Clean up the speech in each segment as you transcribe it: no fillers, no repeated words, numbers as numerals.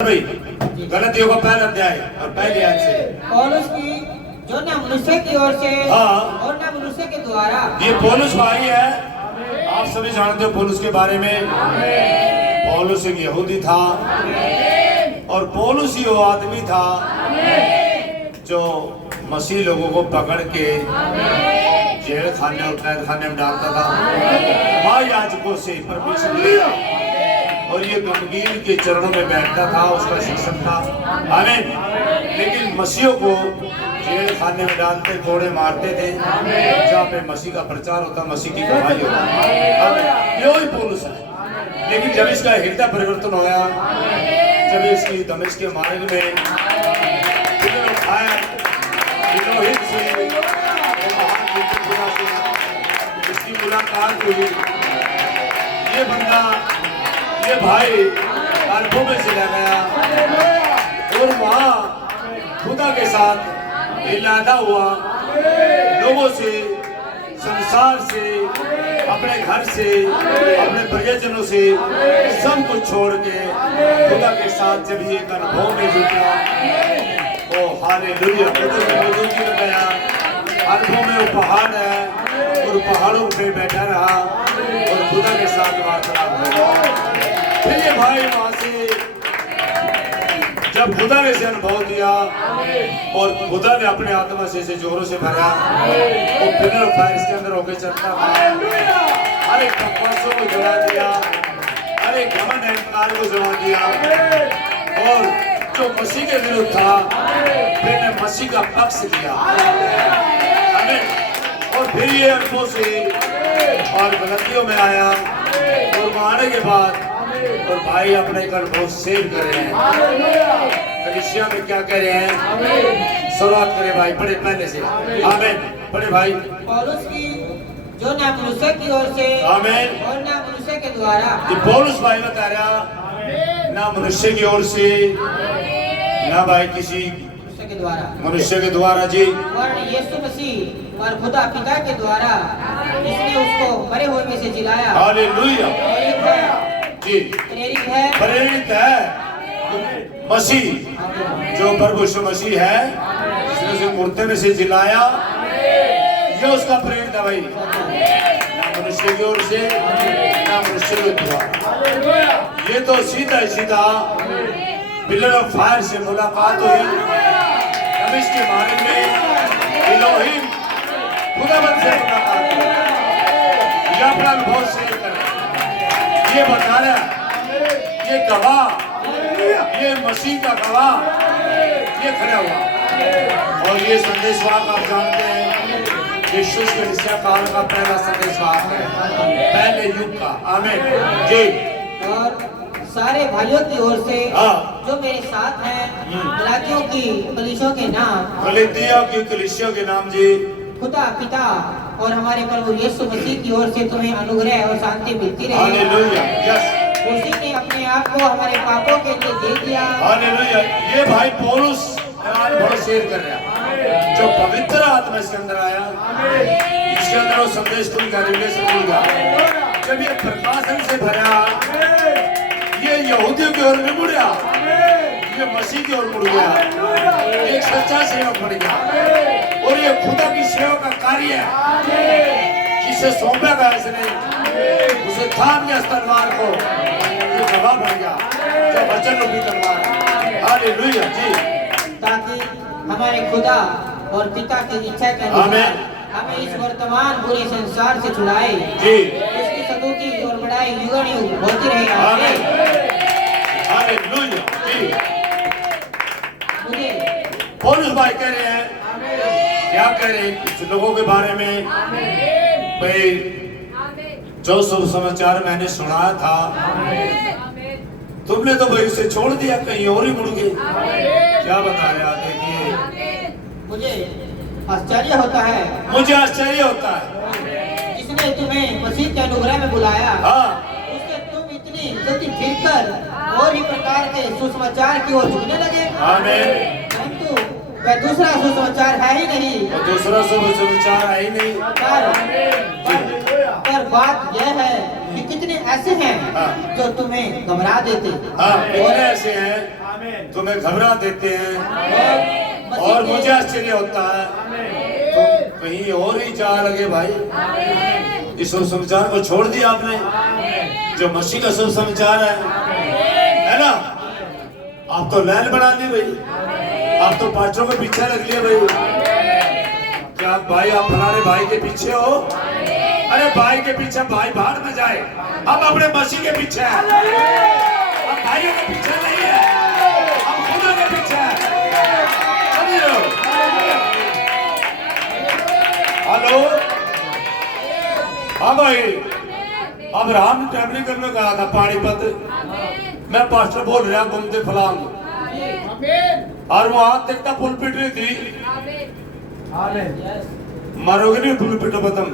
भाई गलतियों का पहला अध्याय और पहले आयत से पौलुस की जो न मनुष्य की ओर से हाँ। और न मनुष्य के द्वारा। ये पौलुस भाई है। आप सभी जानते हो पौलुस के बारे में। पौलुस एक यहूदी था और पौलुस ही वो आदमी था जो मसीह लोगों को पकड़ के जेल खाने और कैद खाने में डालता था। महायाजकों से परमिशन लिया और ये गमगीन के चरणों में बैठता था, उसका शिक्षक था। आमीन। लेकिन मसीहों को जेल खाने में डालते, कोड़े मारते थे, जहाँ पे मसीह का प्रचार होता, मसीह की कमाई होती। ये वही पौलुस है। लेकिन जब इसका हृदय परिवर्तन होया, जब इसकी दमिश्क के मार्ग में इसकी मुलाकात हुई, ये बंदा, ये भाई अरबों में चला गया और वहाँ खुदा के साथ इलादा हुआ। लोगों से, संसार से, अपने घर से, अपने परिजनों से सब कुछ छोड़ के खुदा के साथ जब ये अनुभव में जुटा, ओ हालेलुया, खुदा की मौजूदगी में गया। अनुभव में वो पहाड़ है और पहाड़ों पे बैठा रहा और खुदा के साथ वार्तालाप किया। फिर ये भाई वहां से जब खुदा ने से अनुभव दिया और खुदा ने अपने आत्मा से जोरों से भरा, वो पिलर ऑफ फायर के अंदर होकर चलता था। हर एक बकवासों को जला दिया, हर एक घमंड अहंकार को जला दिया और जो मसीह के विरुद्ध था फिर ने मसीह का पक्ष लिया। और फिर ये अनुभव से और गलतियों में आया और मारने के बाद और भाई अपने अनुभव शेयर कर रहे हैं। कलीसिया में क्या कह रहे हैं? शुरुआत करें भाई, पढ़े पहले से। आमीन। पढ़े भाई। पौलुस की जो न मनुष्य की ओर से आमीन और न मनुष्य के द्वारा। ये पौलुस भाई बता रहा, ना मनुष्य की ओर से, ना भाई किसी के द्वारा, मनुष्य के द्वारा जी, वरन यीशु मसीह और खुदा पिता के द्वारा, जिसने उसको मरे हुए में से जिलाया। हालेलुया जी। प्रेरित है मसीह, जो प्रभु यीशु मसीह है, जिसने उसे मुर्दे में से जिलाया, ये उसका प्रेरित है भाई। ना मनुष्य की ओर से, ना मनुष्य के द्वारा। ये तो सीधा सीधा पिलर ऑफ फायर से मुलाकात हुई। इसके बारे में इलोहिम खुदावंद से मुलाकात हुई। ये अपना अनुभव शेयर कर रहा है। ये बता रहा है, ये गवाह, ये मसीह का गवाह, ये खड़ा हुआ। और ये संदेशवाहक आप जानते हैं, यीशु के काल का पहला संदेशवाहक है, पहले युग का। आमीन जी। और सारे भाइयों की ओर से जो मेरे साथ हैं, गलातियों की कलीसियों के नाम, गलातियों की कलीसियों के नाम जी, खुदा पिता और हमारे प्रभु यीशु मसीह की ओर से तुम्हें अनुग्रह और शांति मिलती रहे। हालेलुया। यस। उसी ने अपने आप को हमारे पापों के लिए दे दिया। हालेलुया। ये भाई पौलुस बहुत शेयर कर रहा है, जो पवित्र आत्मा इसके अंदर आया, इसके अंदर वो संदेश खुल गया, रिवीलेशन खुल गया। जब ये प्रकाशन से भरा, ये यहूदियों की ओर में मुड़ा, ये मसीह की ओर मुड़ गया, एक सच्चा सेवक बन गया। और ये खुदा की सेवा का कार्य है, जिसे सौंपा गया इसने, उसे थाम लिया तलवार को, ये गवाह बन गया, जो वचन रूपी तलवार है। हालेलुया जी। ताकि हमारे खुदा और पिता की इच्छा के अनुसार हमें इस वर्तमान बुरे संसार से छुड़ाए जी। उसकी स्तुति और बड़ाई युग-युग होती रहे। आमीन। हालेलुया जी। पौलुस भाई कह रहे हैं, क्या कह रहे हैं कुछ लोगों के बारे में? भाई जो शुभ समाचार मैंने सुना था, तुमने तो भाई उसे छोड़ दिया, कहीं और ही मुड़ गए। क्या बता रहे आप? देखिए, मुझे आश्चर्य होता है, मुझे आश्चर्य होता है, जिसने तुम्हें मसीह के अनुग्रह में बुलाया, उससे तुम इतनी जल्दी फिरकर और ही प्रकार के सुसमाचार की ओर झुकने लगे। आमीन। परंतु वह दूसरा सुसमाचार है ही नहीं। वो दूसरा शुभ समाचार है ही नहीं। पर बात यह है कि कितने ऐसे हैं हाँ। जो तुम्हें घबरा देते हाँ, कितने ऐसे हैं तुम्हें घबरा देते हैं और मुझे आश्चर्य होता है तुम कहीं और ही जा लगे भाई। इस शुभ समाचार को छोड़ दिया आपने जो मसीह का शुभ समाचार है ना। आप तो लाइन बना दी भाई, आप तो पास्टरों के पीछे लग लिए भाई। क्या भाई आप फलाने भाई के पीछे हो? अरे भाई के पीछे भाई बाहर न जाए, अब अपने मसीह के पीछे है। अब भाइयों के पीछे नहीं है, अब खुदा के पीछे है। समझ लो। हेलो, हाँ भाई, अब राम ट्रैवलिंग करने गया था पानीपत। मैं पास्टर बोल रहा घूमते फलांग, और वहां देखता पुल पिट रही थी। मारोगे नहीं पुल पिटो बतम,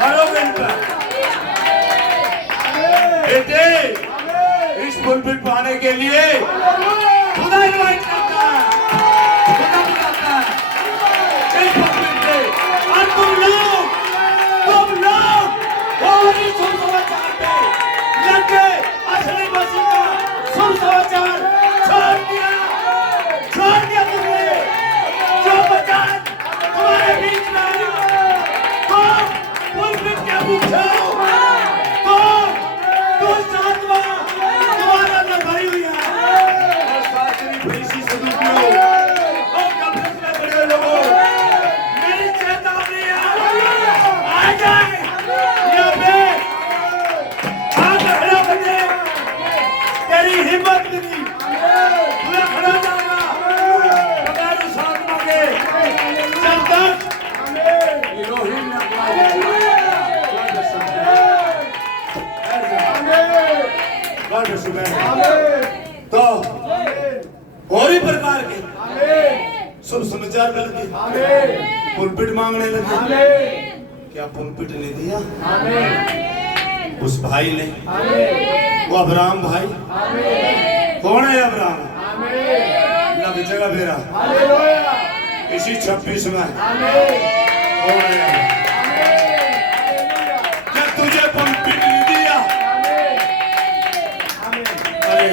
मारोगे इनका बेटे। इस पुल पिट पाने के लिए खुदा इनवाइट करता है, खुदा बुलाता है इस पुल पिट पे। और तुम लोग और इस शुभ समाचार पे लगे असली मसीह का शुभ समाचार छोड़ दिया तुमने। जो वचन तुम्हारे बीच में आया, तुम पुलपिट के पूछो, दुष्ट आत्मा तुम्हारा अंदर भरी हुई है। और शास्त्री फरीसी सदूकियों और कब्रिस्त में पड़े हुए लोगों, मेरी चेतावनी है, आ जाए यहाँ पे, आकर खड़ा कर दे। तेरी हिम्मत नहीं, तुम्हें खड़ा जाएगा बगैर उस आत्मा के। जब तक इलोहिम ने तो और ही प्रकार के शुभ समाचार मिल गए, पुलपिट मांगने लगे। क्या पुलपिट ने दिया उस भाई ने? वो अब्राहम भाई। कौन है अब्राहम? लग जगह मेरा इसी 26 में कौन है? क्या तुझे पुलपिट नहीं दिया? अरे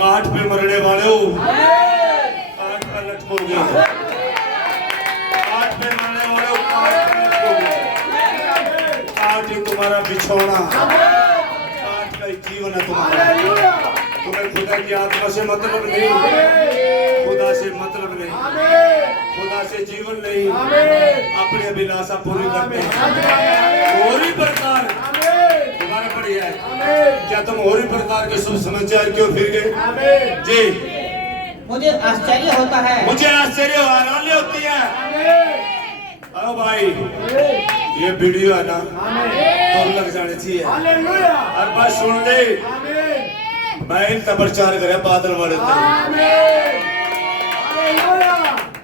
काठ पे मरने वाले हो, काठ पर लटकोगे। काठ पे मरने वाले हो, काठ पे लटकोगे। काठ ही तुम्हारा बिछौना, काठ का ही जीवन है तुम्हारा। तुम्हें खुदा की आत्मा से मतलब नहीं, खुदा से मतलब नहीं, खुदा से जीवन नहीं, अपनी अभिलाषा पूरी करते हैं। और ही प्रकार तुम्हारा बढ़िया है। क्या तुम और ही प्रकार के शुभ समाचार क्यों फिर गए? जी मुझे आश्चर्य होता है, मुझे आश्चर्य हैरानी होती है। अरे भाई ये वीडियो है ना, तो लग जाने चाहिए। हर बात सुन ले, मैं इनका प्रचार करे बादल वाले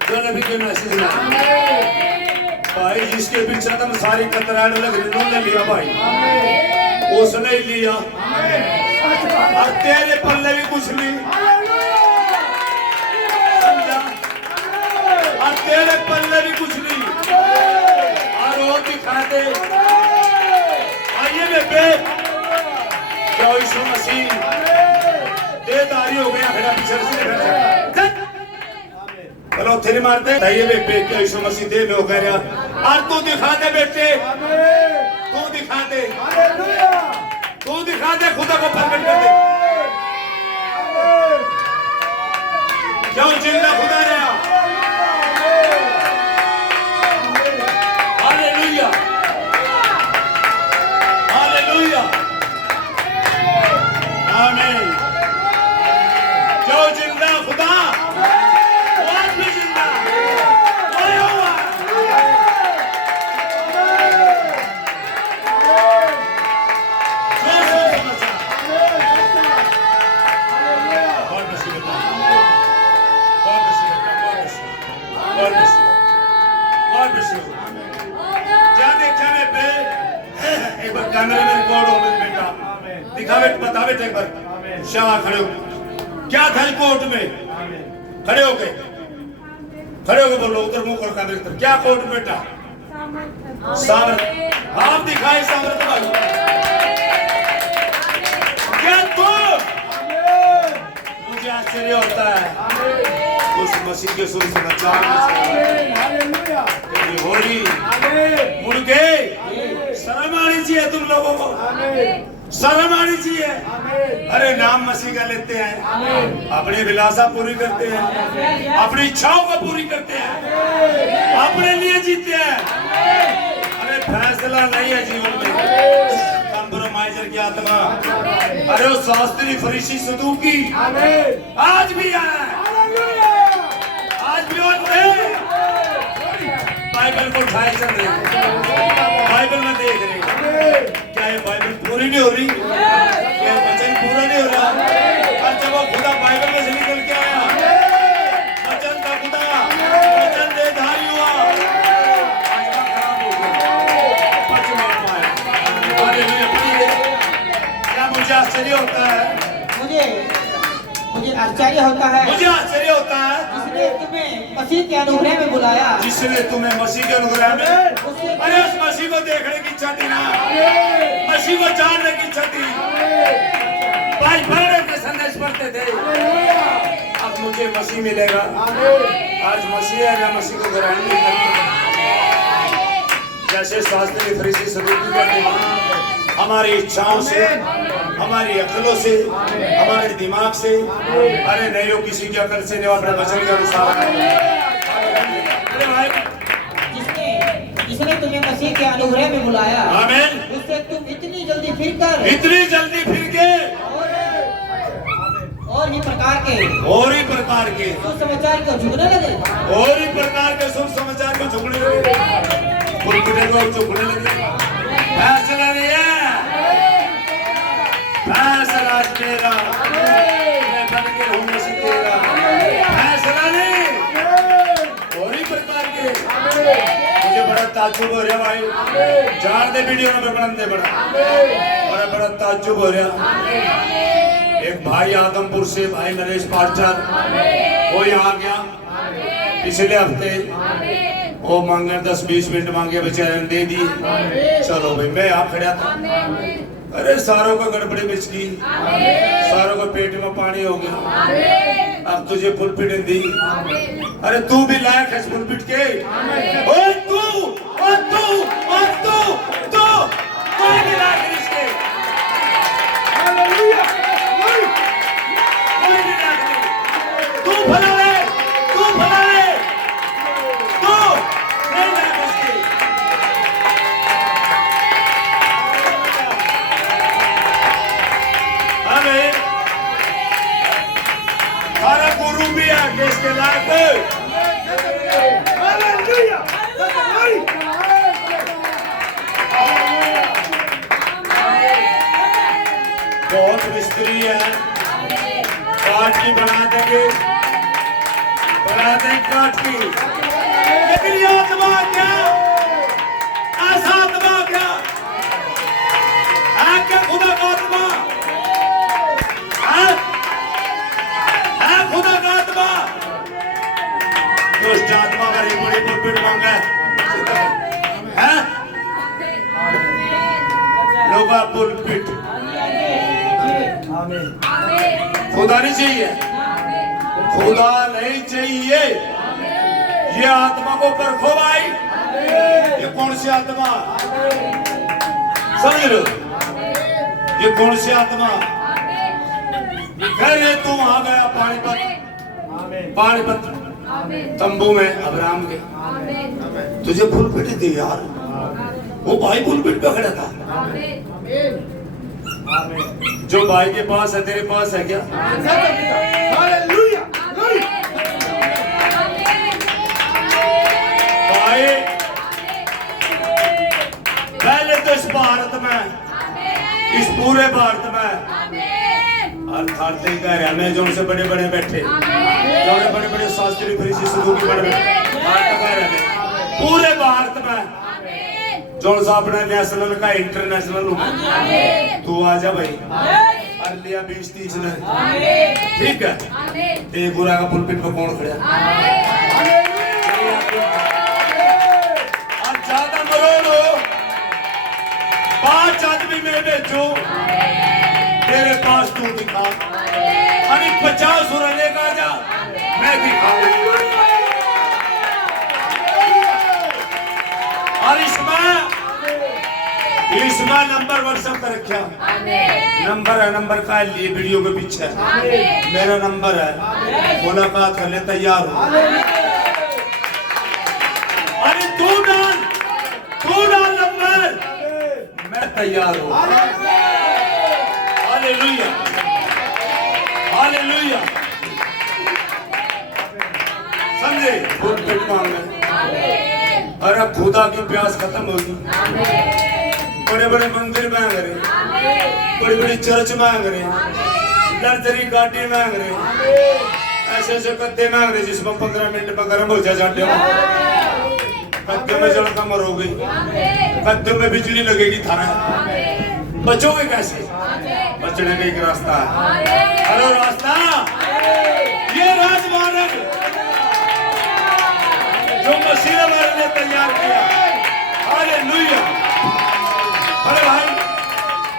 जो नबी के मैसेज ना भाई, जिसके पीछे तुम सारी कतरान लग रही ने लिया भाई, उसने ही लिया। और तेरे पल्ले भी कुछ नहीं, समझा? और तेरे पल्ले भी कुछ नहीं। और वो दिखाते आइए बेटे, क्या यीशु मसीह देदारी हो गया, फिर पीछे से चलो तेरे मारते ये बेटे, क्या यीशु मसीह दे में हो गया। और तू दिखा दे बेटे, तू दिखा दे, तू दिखा दे, खुदा को प्रकट कर दे। क्यों जिंदा खुदा रहा? हालेलुया, हालेलुया, आमीन। जो जिंदा खुदा कैमरे में रिकॉर्ड हो गई बेटा, दिखा बेटा, बता बेटा एक बार। शाह खड़े हो, क्या था कोर्ट में? खड़े हो गए बोलो, उधर मुंह कर कैमरे की तरफ। क्या कोर्ट बेटा? सामर्थ आप दिखाए सामर्थ भाई क्या तू मुझे आश्चर्य होता है उस मसीह के सुर समाचार होली मुड़ गए शर्म आनी चाहिए तुम लोगों को शर्म आनी चाहिए अरे नाम मसीह का लेते हैं अपनी विलासा पूरी करते हैं अपनी इच्छाओं को पूरी करते हैं अपने लिए जीते हैं अरे फैसला नहीं है जीवन में कंप्रोमाइजर की आत्मा अरे वो शास्त्री फरीसी सदूकी आज भी है आज भी और बाइबल को उठाए चल रहे हैं बाइबल में देख रहे हैं क्या ये बाइबल पूरी नहीं हो रही क्या वचन पूरा नहीं हो रहा और जब वो खुदा बाइबल में से निकल के आया वचन का खुदा वचन देधारी हुआ आत्मा खराब हो गया पच नहीं पाया हालेलुया क्या मुझे आश्चर्य होता है मुझे आश्चर्य होता है मुझे आश्चर्य होता है जिसने तुम्हें मसीह के अनुग्रह में बुलाया जिसने तुम्हें मसीह के अनुग्रह में अरे उस मसीह को देखने की इच्छा थी ना मसीह को जानने की इच्छा थी भाई बड़े के संदेश पढ़ते थे अब मुझे मसीह मिलेगा आज मसीह है ना मसीह को ग्रहण नहीं करते जैसे शास्त्री फरीसी सदूकी करते हैं हमारी इच्छाओं से हमारी अकलों से हमारे दिमाग से अरे नहीं हो किसी की अकल से नहीं अपने वचन के अनुसार अरे भाई जिसने तुम्हें मसीह के अनुग्रह में बुलाया आमीन उससे तुम इतनी जल्दी फिर के और ही प्रकार के सुसमाचार को झुकने लगे और ही प्रकार के सुसमाचार को झुकने लगे पुलपिटे को झुकने लगे फैसला नहीं है फैसला तेरा मैं बन के हूँ मसीह तेरा फैसला नहीं और ही प्रकार के मुझे बड़ा ताज्जुब हो रहा भाई जान दे वीडियो में बनने बड़ा ताज्जुब हो रहा एक भाई आदमपुर से भाई नरेश पाठक वो यहाँ गया पिछले हफ्ते वो मांगे 10-20 मिनट मांगे बेचारे ने दे दी चलो भाई मैं यहाँ खड़ा था अरे सारों को गड़बड़ी मच गई सारों को पेट में पानी हो गया अब तुझे पुलपिट दी अरे तू भी लायक है पुलपिट के ओ तू कोई भी लायक है इसके हालेलुया कोई भी लायक नहीं तू भला ले तू नहीं लायक इसके हमारा गुरु भी है किसके लायक हालेलुया बहुत मिस्त्री है काट की बना देंगे काट की लेकिन ये आत्मा क्या ऐसा आत्मा क्या है क्या खुदा का आत्मा है खुदा का आत्मा दुष्ट आत्मा का एक बड़ी पुलपिट मांगा है लोगा पुलपिट खुदा नहीं चाहिए खुदा नहीं चाहिए ये आत्मा को परखो भाई ये कौन सी आत्मा समझ लो ये कौन सी आत्मा कह तू वहां गया पानीपत तंबू में अब्राहम के तुझे पुलपिट दी यार वो भाई पुलपिट पे खड़ा था जो भाई के पास है तेरे पास है क्या हालेलुया भाई पहले तो इस भारत में इस पूरे भारत में अर्थात अमेजोन से बड़े बड़े बैठे बड़े बड़े शास्त्री फरीसी सदूकी बड़े पूरे भारत में जो अपना नेशनल का इंटरनेशनल तू आ जा भाई कर लिया 20-30 ने ठीक है एक बुरा का पुलपिट पे कौन खड़ा अब ज्यादा मरोड़ हो 5 आदमी मैं भेजू तेरे पास, तू दिखा। अरे 50 लेकर जा, मैं दिखाऊं। और इसमें नंबर व्हाट्सएप कर रखा, नंबर का लिए वीडियो के पीछे मेरा नंबर है, मुलाकात करने तैयार हो। अरे तू डाल नंबर, मैं तैयार हूं। Hallelujah, hallelujah. समझे? बहुत पेट मांगे। अरे खुदा की प्यास खत्म होगी। बड़े बड़े मंदिर मांग रहे, बड़ी बड़ी चर्च मांग रहे, लग्जरी गाड़ी मांग रहे, ऐसे ऐसे कद्दे मांग रहे जिसमें 15 मिनट में गर्म हो जाते हो। कद्दे में जल कम होगी, कद्दे में बिजली लगेगी थाना। बचोगे कैसे? बचने का एक रास्ता है। हेलो रास्ता, ये राजमार्ग जो मसीह ने हमारे लिए तैयार किया। हालेलुया। अरे भाई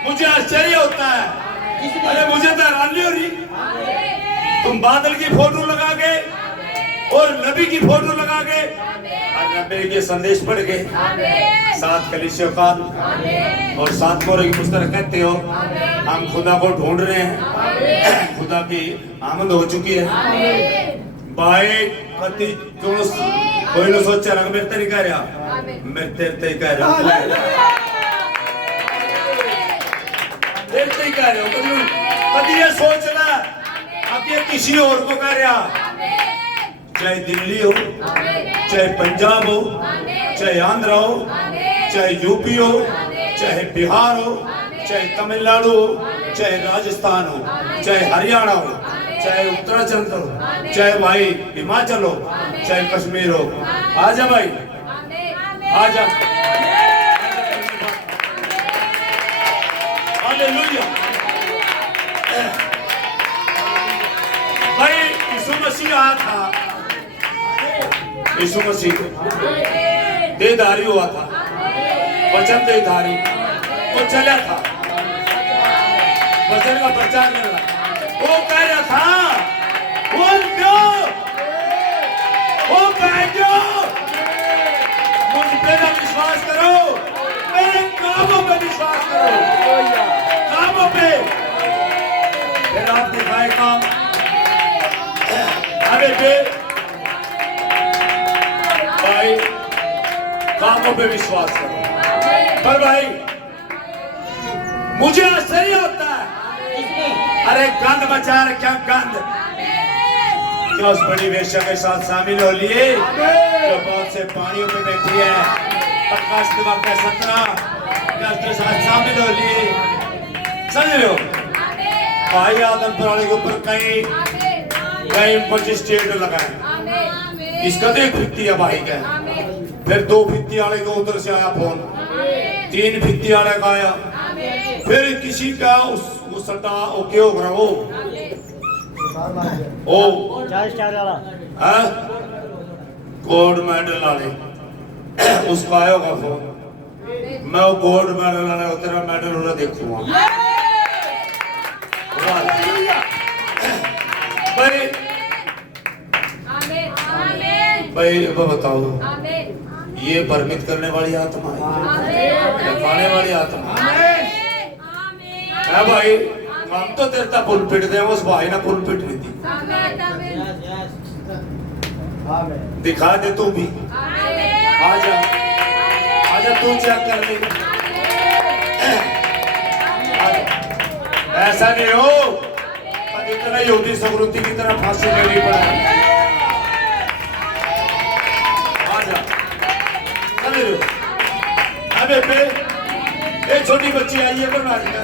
मुझे आश्चर्य होता है, अरे मुझे तो हैरानी हो रही, तुम बादल की फोटो लगा के और नबी की फोटो लगा के और नबी के संदेश पढ़ के 7 कलीसिया का और 7 मोहरों की पुस्तक कहते हो। हम खुदा को ढूंढ रहे हैं, खुदा की आमद हो चुकी है। भाई पति कोई न सोचा रहा मेरे तेरी कह रहा, मैं तेरे कह रहा, तेरे कह रहे हो। कभी ये सोचना अब ये किसी और को कह रहा, चाहे दिल्ली हो, चाहे पंजाब हो, चाहे आंध्र हो, चाहे यूपी हो, चाहे बिहार हो, चाहे तमिलनाडु हो, चाहे राजस्थान हो, चाहे हरियाणा हो, चाहे उत्तराखंड हो, चाहे भाई हिमाचल हो, चाहे कश्मीर हो। आजा भाई, आजा। हालेलुया। भाई यीशु मसीह आया था, यीशु मसीह देहधारी हुआ था, वचन देहधारी, वो चला था, वचन का प्रचार कर रहा। वो कह रहा था, वो बैठो, मुझ पे ना विश्वास करो, मेरे कामों पे विश्वास करो, कामों पे। फिर आप दिखाए काम, अरे बे भाई कामों पे विश्वास करो। पर भाई मुझे आश्चर्य होता है, अरे गंद मचा रहे, क्या गंद, क्या उस बड़ी वेश्या के साथ शामिल हो लिए जो बहुत से पानियों पे बैठी है, प्रकाश दिवाकर 17 के साथ शामिल हो लिए। समझ रहे हो? भाई आदम प्राणी के ऊपर कई मजिस्ट्रेट लगाए, इसका तो एक भित्ती है भाई का, फिर 2 भित्ती वाले को उधर से आया फोन, 3 भित्ती वाले का आया, फिर किसी का उस सटा ओके हो रहा ओ 4 स्टार वाला गोल्ड मेडल वाले, उसका आया होगा फोन, मैं वो गोल्ड मेडल वाला तेरा मेडल वाला देखूंगा। भाई बताओ, ये भ्रमित करने वाली आत्मा है, दिखाने वाली आत्मा है भाई। हम तो तेरे पुल पिट दे, उस भाई ना पुल पिट नहीं थी। दिखा दे तू भी, आजा आजा तू चेक कर ले। ऐसा नहीं हो इतना यहूदी संस्कृति की तरह फांसी लेनी पड़ा। आजा अबे पे एक छोटी बच्ची आई है बना दिया,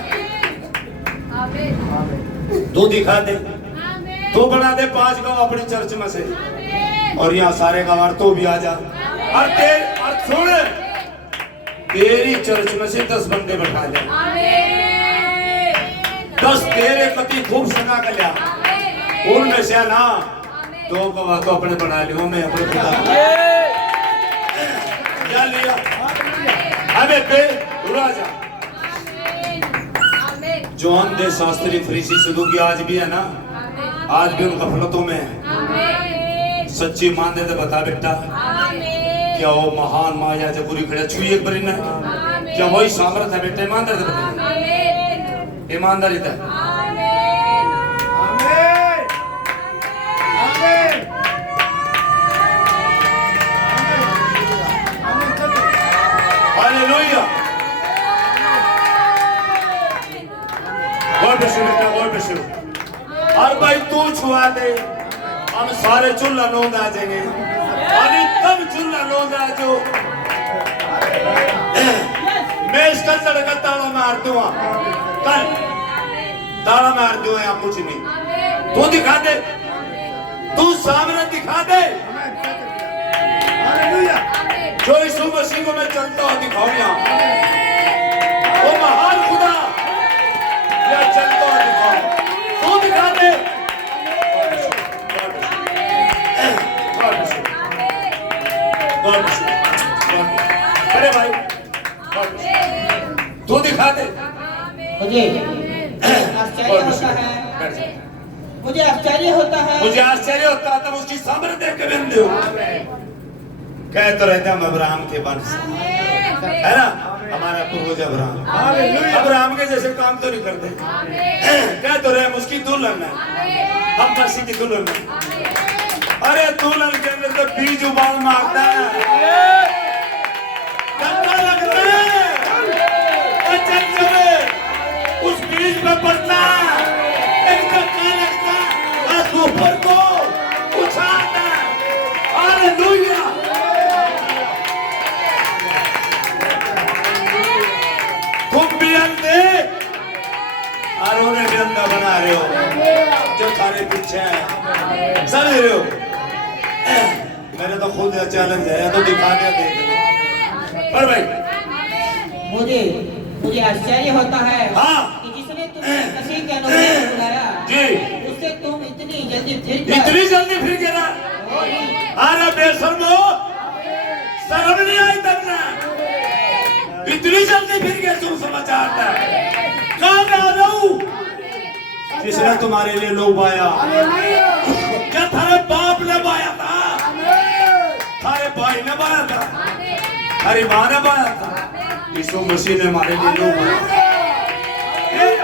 तू दिखा दे, तू बना दे 5 गाँव अपनी चर्च में से, और यहाँ सारे गवार तो भी आ जा। और सुन, तेरी चर्च में से 10 बंदे बैठा ले, 10 तेरे पति खूब सगा कर लिया, उनमें से ना 2 गवाह तो अपने बना लियो, मैं अपने खुदा क्या लिया। अबे पे राजा जो अंधे शास्त्री फरीसी सदूकी आज भी है ना, आज भी उन गफलतों में है। सच्ची मान दे तो बता बेटा, क्या वो महान माया जब पूरी खड़े छुई एक बार ना, क्या वही सामर्थ है बेटा? ईमानदारी से बता, ईमानदारी से। हालेलुया। गॉड ब्लेस यू बेटा, गॉड ब्लेस यू। और भाई तू छुआ दे, हम सारे चूल्हा नोंद आ जाएंगे। अभी तब चूल्हा नोंद आ जो मैं इसका लड़का ताला मार दूंगा, कल ताला मार दूंगा या कुछ नहीं। तू दिखा दे, तू सामने दिखा दे। जो यीशु मसीह को मैं चलता हुआ दिखाऊं यहाँ, वो महान खुदा या चलता हुआ दिखाऊं, तू दिखा दे। अरे भाई तू दिखा दे। मुझे आश्चर्य होता है, मुझे आश्चर्य होता है, मुझे आश्चर्य होता तब उसकी सामने देख के बिंदु कह तो रहते हम अब्राहम के वंश है ना, हमारा पूर्वज अब्राहम। अब्राहम के जैसे काम तो नहीं करते, कह तो रहे हम उसकी दुल्हन है, हम मसीह की दुल्हन है। अरे दुल्हन के अंदर तो बीज उबाल मारता है, गंदा लगता है, उस बीज में पड़ता है, एक धक्का लगता है, ऊपर को उछालता है। हालेलुया। तुम भी अंधे और उन्हें भी अंधा बना रहे हो जो थारे पीछे है, समझ रहे हो? मैंने तो खुद चैलेंज है तो दिखा दिया, देख पर भाई मुझे आश्चर्य होता है कि जिसने तुम्हें मसीह के अनुभव में बुलाया जी, उससे तुम इतनी जल्दी फिर गए ना। अरे बेशर्मो, शर्म नहीं आई तुमने? इतनी जल्दी फिर गए तुम समाचार है? कहाँ मैं आ जाऊं? जिसने तुम्हारे लिए लोग आया, क्या थारे बाप ने बाया था, थारे भाई ने बाया था, थारी माँ ने बाया था, यीशु मसीह ने हमारे लिए लोग आया।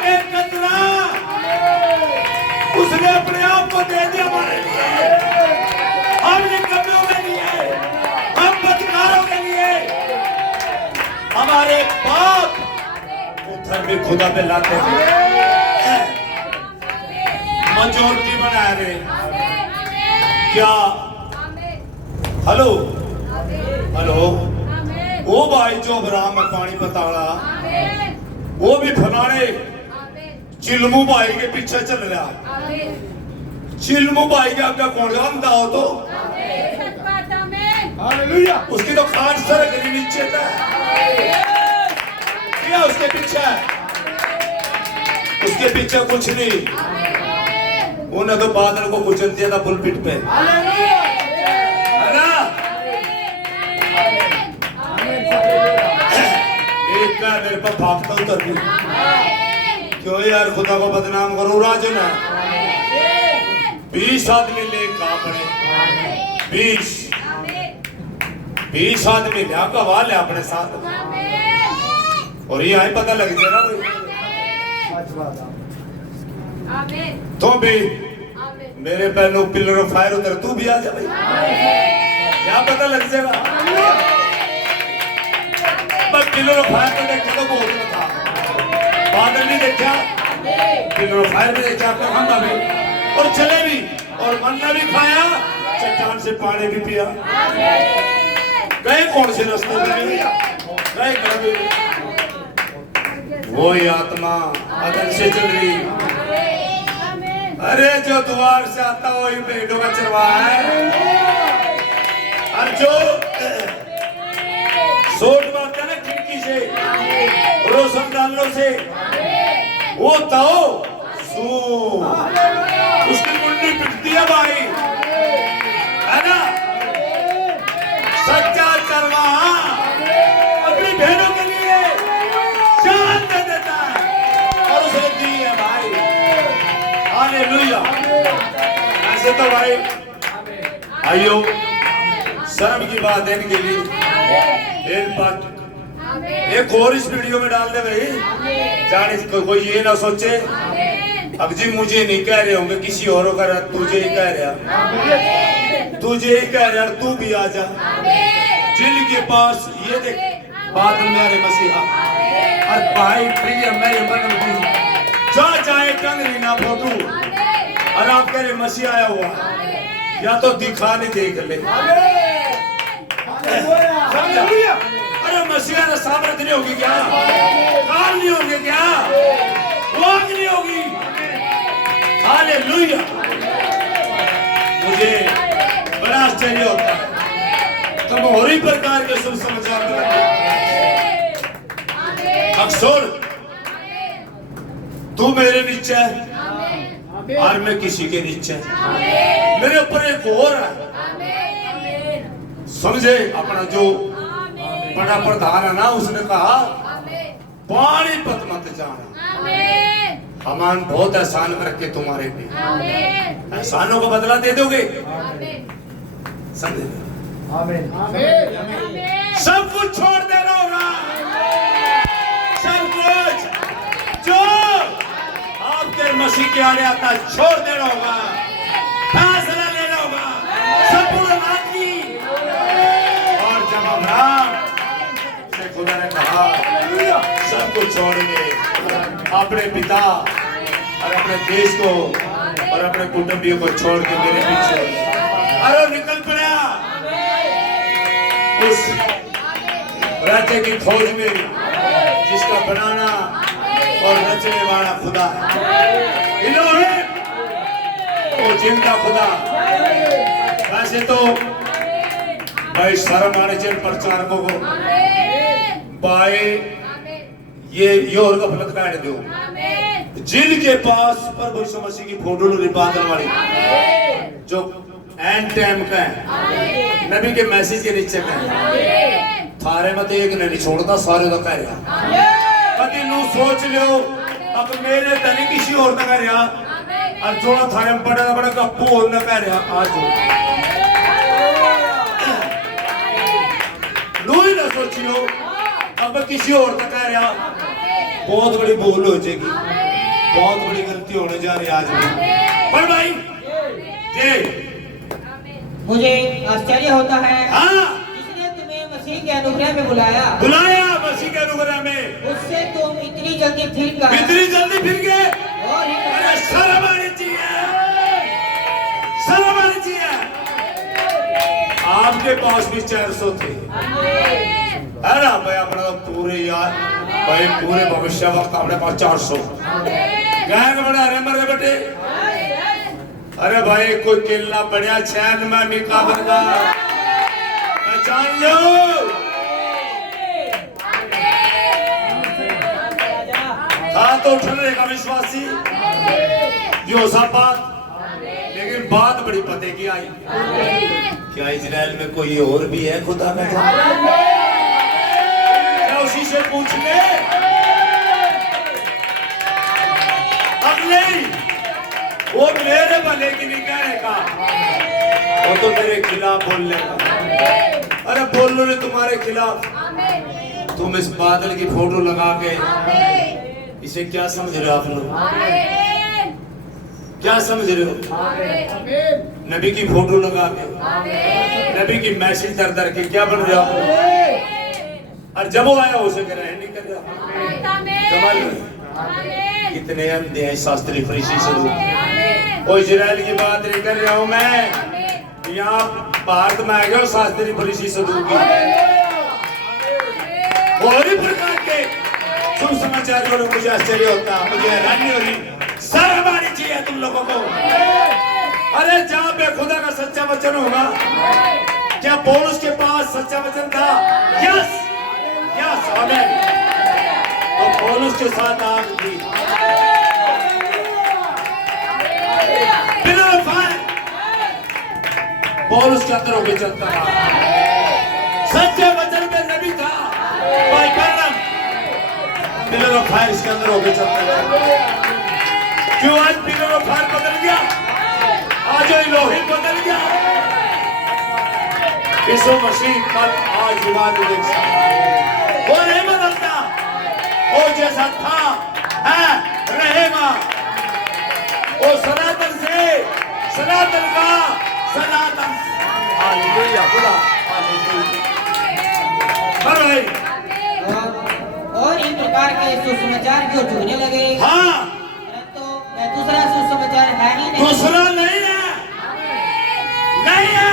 एक कतरा उसने अपने आप को दे दिया हमारे लिए, हम निकम्मों के लिए, हम बदकारों के लिए। हमारे बाप धर्मी खुदा पे लाते थे, मेजॉरिटी बना रहे क्या? हेलो हेलो, वो भाई जो अब्राहम में पानी बताड़ा, वो भी फलाने चिल्मू भाई के पीछे चल रहा। चिल्मू भाई के आपका कौन अंधा हो तो उसकी तो खाट सरक नीचे था, क्या उसके पीछे कुछ नहीं। उन्हें तो बादल को कुचल दिया था पुलपिट पे, है ना? एक का मेरे पर भागता उतर दी, क्यों यार खुदा को बदनाम करो? राजन है 20 आदमी ले कहा पड़े, 20 आदमी ले गवा ले अपने साथ, और ये आई पता लग जाएगा भाई। तो भी मेरे पहनों पिलर ऑफ फायर उधर, तू भी आ जा भाई, क्या पता लग जाएगा। बस पिलर ऑफ फायर को देखा तो बहुत था, बादल भी देखा, पिलर ऑफ फायर भी देखा, अपना खंभा भी, और चले भी, और मन्ना भी खाया, चट्टान से पानी भी पिया। गए कौन से रास्ते में गए? कभी वही आत्मा अदन से चल रही। अरे जो द्वार से आता वही भेड़ों का चरवाहा है, और जो सोट मारता ना खिड़की से, रोशनदानों से, वो ताओ उसकी मुंडी पिटती है भाई, है ना? सच्चा चरवाहा अपनी भेड़ों के लिए जान दे देता है, और उसे दी वैसे तो भाई आइयो शर्म की बात है इनके लिए, एक बात एक और इस वीडियो में डाल दे भाई, जाने कोई ये ना सोचे अब जी मुझे नहीं कह रहे होंगे किसी और का, तुझे ही कह रहा, तुझे ही कह रहा, तू भी आ जा जिनके पास ये देख बात मेरे मसीहा और भाई प्रिय मेरे मन में जा जाए टंगरी ना फोटू और आप कह रहे मसीहा आया हुआ, या तो दिखाने देख ले, अरे मसीहा ने सामर्थ नहीं होगी क्या, काल नहीं होंगे क्या, वाक नहीं होगी। हालेलुया। मुझे बड़ा आश्चर्य होता है तुम और ही प्रकार के शुभ समाचार अक्सर तू मेरे नीचे है और मैं किसी के नीचे, मेरे ऊपर एक और है, समझे। अपना जो बड़ा प्रधान है ना, उसने कहा पानी पत मत जाना, हमान बहुत एहसान करके तुम्हारे पे, एहसानों को बदला दे दोगे, समझे। सब कुछ छोड़ देना होगा, सब कुछ जो आपके मसीह के आने आता छोड़ देना होगा, फैसला लेना होगा, संपूर्ण आदमी। और जब अब्राहम से खुदा ने कहा सब कुछ छोड़ के अपने पिता और अपने देश को और अपने कुटुंबियों को छोड़ के मेरे पीछे, अरे निकल पड़ा उस राज्य की खोज में जिसका बनाना और रचने वाला खुदा है, इलोहे वो जिंदा खुदा। वैसे तो भाई शर्म आने चाहिए प्रचारकों को, पाए ये और गफलत काट दो, जिनके पास प्रभु यीशु मसीह की फोटो बांधने वाली जो एंड टाइम का है, नबी के मैसेज के नीचे का है, थारे मत एक नहीं छोड़ता, सारे का कह रहा, कभी नू सोच लो अब मेरे तनी किसी और का कह रहा, और थोड़ा थारे में बड़ा बड़ा गप्पू और न कह रहा, आज लू ही ना सोचियो अब किसी और का कह रहा, बहुत बड़ी भूल हो जाएगी, बहुत बड़ी गलती होने जा रही है आज भी। पर भाई ये मुझे आश्चर्य होता है, हाँ जिसने तुम्हें मसीह के अनुग्रह में बुलाया मसीह के अनुग्रह में, उससे तुम इतनी जल्दी फिर गए, इतनी जल्दी फिर गए, और अरे शर्म आनी चाहिए, शर्म आनी चाहिए। आपके पास भी 400 थे, अरे भाई अपना तो पूरे यार भाई पूरे भविष्य वक्त अपने पास 400 गाय बड़ा अरे मर गए बेटे, अरे भाई कोई केला बढ़िया छेद में निका बरगा पहचान लो, था तो उठने का विश्वासी जो सब बात, लेकिन बात बड़ी पते की आई, क्या इजराइल में कोई और भी है खुदा का, क्या उसी से पूछ ले, अगले वो मेरे भले की नहीं कहेगा, वो तो मेरे खिलाफ बोल लेगा, अरे बोल लो तुम्हारे खिलाफ। तुम इस बादल की फोटो लगा के इसे क्या समझ रहे हो आप लोग, क्या समझ रहे हो, नबी की फोटो लगा के नबी की मैसेज दर दर के क्या बन रहा हो, और जब वो आया उसे ग्रहण नहीं कर रहा, कमाल कितने अंधे हैं शास्त्री फरीसी सदूक। वो इजराइल की बात नहीं कर रहा हूं मैं, यहाँ भारत में आ गया शास्त्री फरीसी सदूक की और ही प्रकार के शुभ समाचार और मुझे आश्चर्य होता, मुझे हैरानी हो रही, शर्म आनी चाहिए तुम लोगों को। अरे जहाँ पे खुदा का सच्चा वचन होगा, क्या पौलुस के पास सच्चा वचन था? यस यस आमीन। तो पौलुस के साथ आग थी, बिना फायर पौलुस के अंदर होकर चलता था, सच्चे वचन में नबी था, भाई करम पिलर ऑफ फायर इसके अंदर होकर चलता है। क्यों आज पिलर ऑफ फायर बदल गया? आज ही लोग यीशु मसीह कल आज बात देख सकता है। वो नहीं बदलता, वो जैसा था है रहेगा। वो सनातन से सनातन का सनातन। हालेलुया खुदा हालेलुया। भाई और इन प्रकार के सुसमाचार जो झूठने लगे। हाँ तो दूसरा सुसमाचार है ही नहीं। दूसरा नहीं है, नहीं है।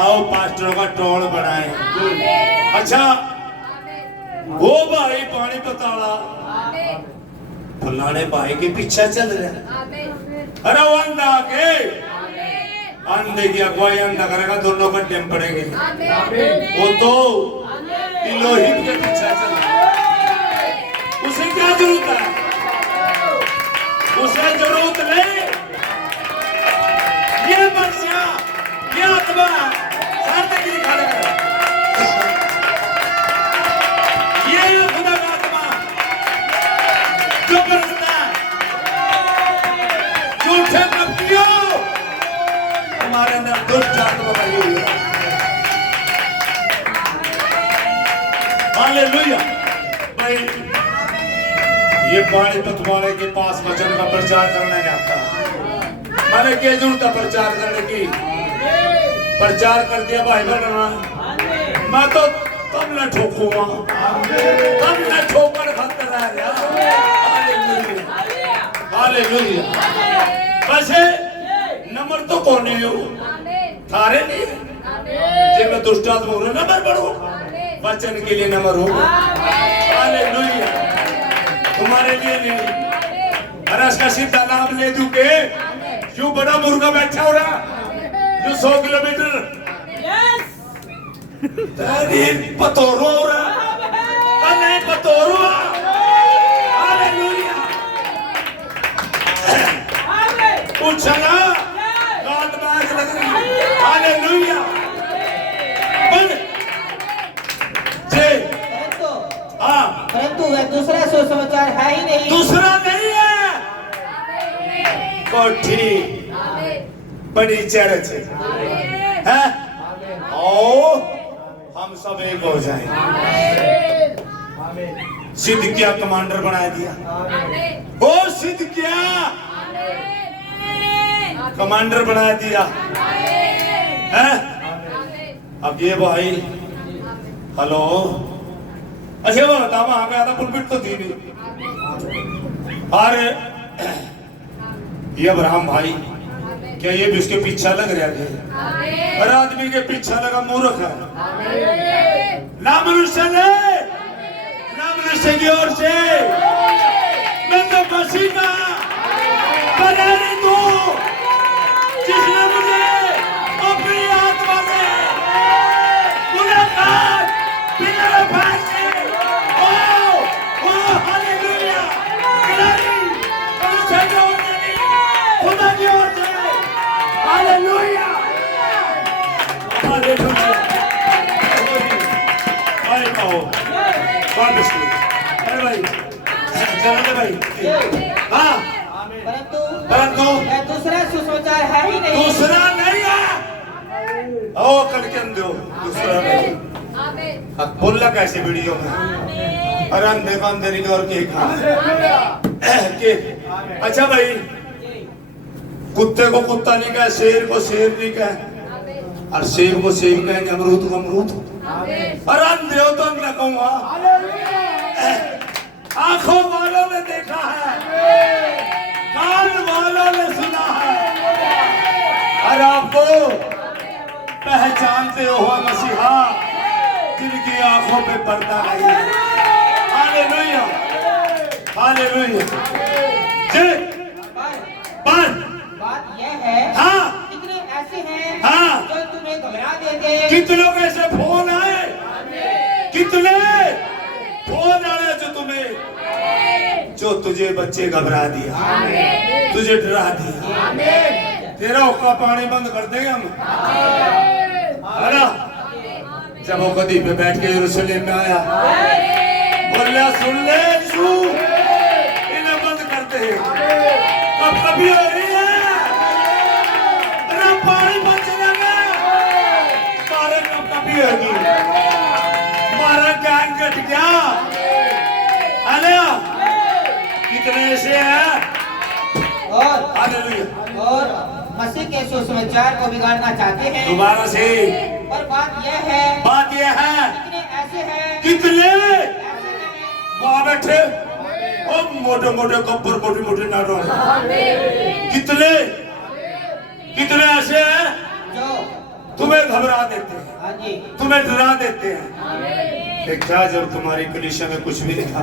आओ पास्टरों का टोल बनाए। अच्छा वो भाई पानी पताला फलाने भाई के पीछे चल रहा। अरे वो अंधा के अंधे की अगुवाई अंधा करेगा, दोनों का टेम पड़ेंगे। वो तो इलोहिम के पीछे चल रहा है। उसे क्या जरूरत है? उसे जरूरत नहीं। ये बच्चा ये आत्मा सार्थकी खड़ा कर। ये खुदा का आत्मा जो बरसता है, झूठे कपटियों हमारे अंदर दुष्ट आत्मा भरी हुई है। हालेलुया। भाई ये पानीपत वाले के पास वचन का प्रचार करने नहीं आता। मैंने क्या जरूरत है प्रचार करने की? प्रचार कर दिया बाइबल करना। मैं तो तब न ठोकूंगा, तब न ठोकर खाते रह गया। हालेलुया। वैसे नंबर तो कौन नहीं हो थारे नहीं, जब मैं दुष्ट आत्मा हूं नंबर बढ़ो, वचन के लिए नंबर हो। हालेलुया। तुम्हारे लिए नहीं। अरे इसका सीधा नाम ले दूं के जो बड़ा मुर्गा बैठा हो रहा जो 100 किलोमीटर पतोरो हो रहा नहीं पतोरो। हालेलुया। उछला गांड बाज लग रही। हालेलुया। परंतु वह दूसरा सुसमाचार है ही नहीं। दूसरा नहीं है। कोठी बड़ी चर्च है। आओ हम सब एक हो जाएं। सिद्ध किया कमांडर बना दिया। वो सिद्ध किया कमांडर बना दिया है। अब ये भाई हेलो अच्छा वो बता वहां पे आधा पुलपिट तो थी नहीं। और ये अब्राहम भाई क्या ये भी उसके पीछा लग रहा है? हर आदमी के पीछा लगा मूर्ख है। ना मनुष्य ने ना मनुष्य की ओर से मैं तो मसीह का बनाने दो जिसने मुझे अपनी आत्मा से मुलाकात बिना भाग से खुदा की ओर से। हालेलुया। हालेलुया। भाई कहो वापस अरे भाई चलो भाई। हाँ परंतु दूसरा सुसमाचार है ही नहीं। दूसरा नहीं है। ओ कल के अंदर दूसरा नहीं। अब बोलना कैसे वीडियो में? अरे अंधे का अंधेरी और के खा के। अच्छा भाई कुत्ते को कुत्ता नहीं कहा, शेर को शेर नहीं कहा, और सेब को सेब कहेंगे, अमरूद को अमरूद। और अंधे हो तो अंधा कहूंगा। आंखों वालों ने देखा है, कान वालों ने सुना है, और आपको पहचानते हो मसीहा जिनकी आंखों पे पर्दा नहीं है। हालेलुया। हालेलुया। बात यह है। हाँ कितने ऐसे हैं हाँ जो तुम्हें घबरा देते। कितने ऐसे फोन आए, कितने फोन आए जो तुम्हें जो तुझे बच्चे घबरा दिया, तुझे डरा दिया। तेरा औका पानी बंद कर देंगे हम। है ना? जब वो गदी पे बैठ के यरूशलेम में आया बोलिया सुन ले यीशु इन्हें बंद करते हैं। अब कभी हो रही है पानी बच जाएगा। हालेलुया। और मसीह के सुसमाचार को बिगाड़ना चाहते हैं। दोबारा से पर बात यह है कितने ऐसे हैं कितने ऐसे हैं वहां बैठे ओ मोटे मोटे कब्बर मोटी मोटी नाटो कितने कितने ऐसे हैं जो तुम्हें घबरा देते हैं, हाँ जी तुम्हें डरा देते हैं। देखा जब तुम्हारी कलीसिया में कुछ भी नहीं था,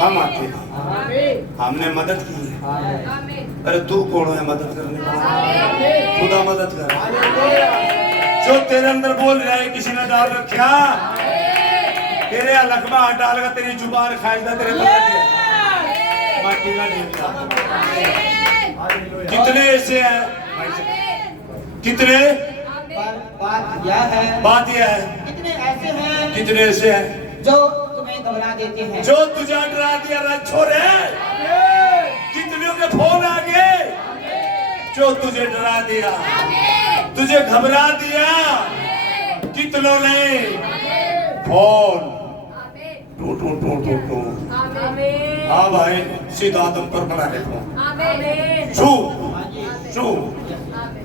हम आते हैं, हमने मदद की है। अरे तू कौन है मदद करने वाला? खुदा मदद कर। जो तेरे अंदर बोल रहा है किसी ने डाल रखा, तेरे लकमा डालगा तेरी जुबान खाएगा तेरे माटी का ढेर। कितने ऐसे हैं कितने? बात यह है कितने कितने ऐसे हैं जो तुम्हें घबरा देते हैं। जो तुझे डरा दिया रहा छोरे, कितने के फोन आ गए जो तुझे डरा दिया, तुझे घबरा दिया। कितनों ने फोन टू टू टू टू टू। हाँ भाई सीधा तुम पर बना ले फोन छू छू।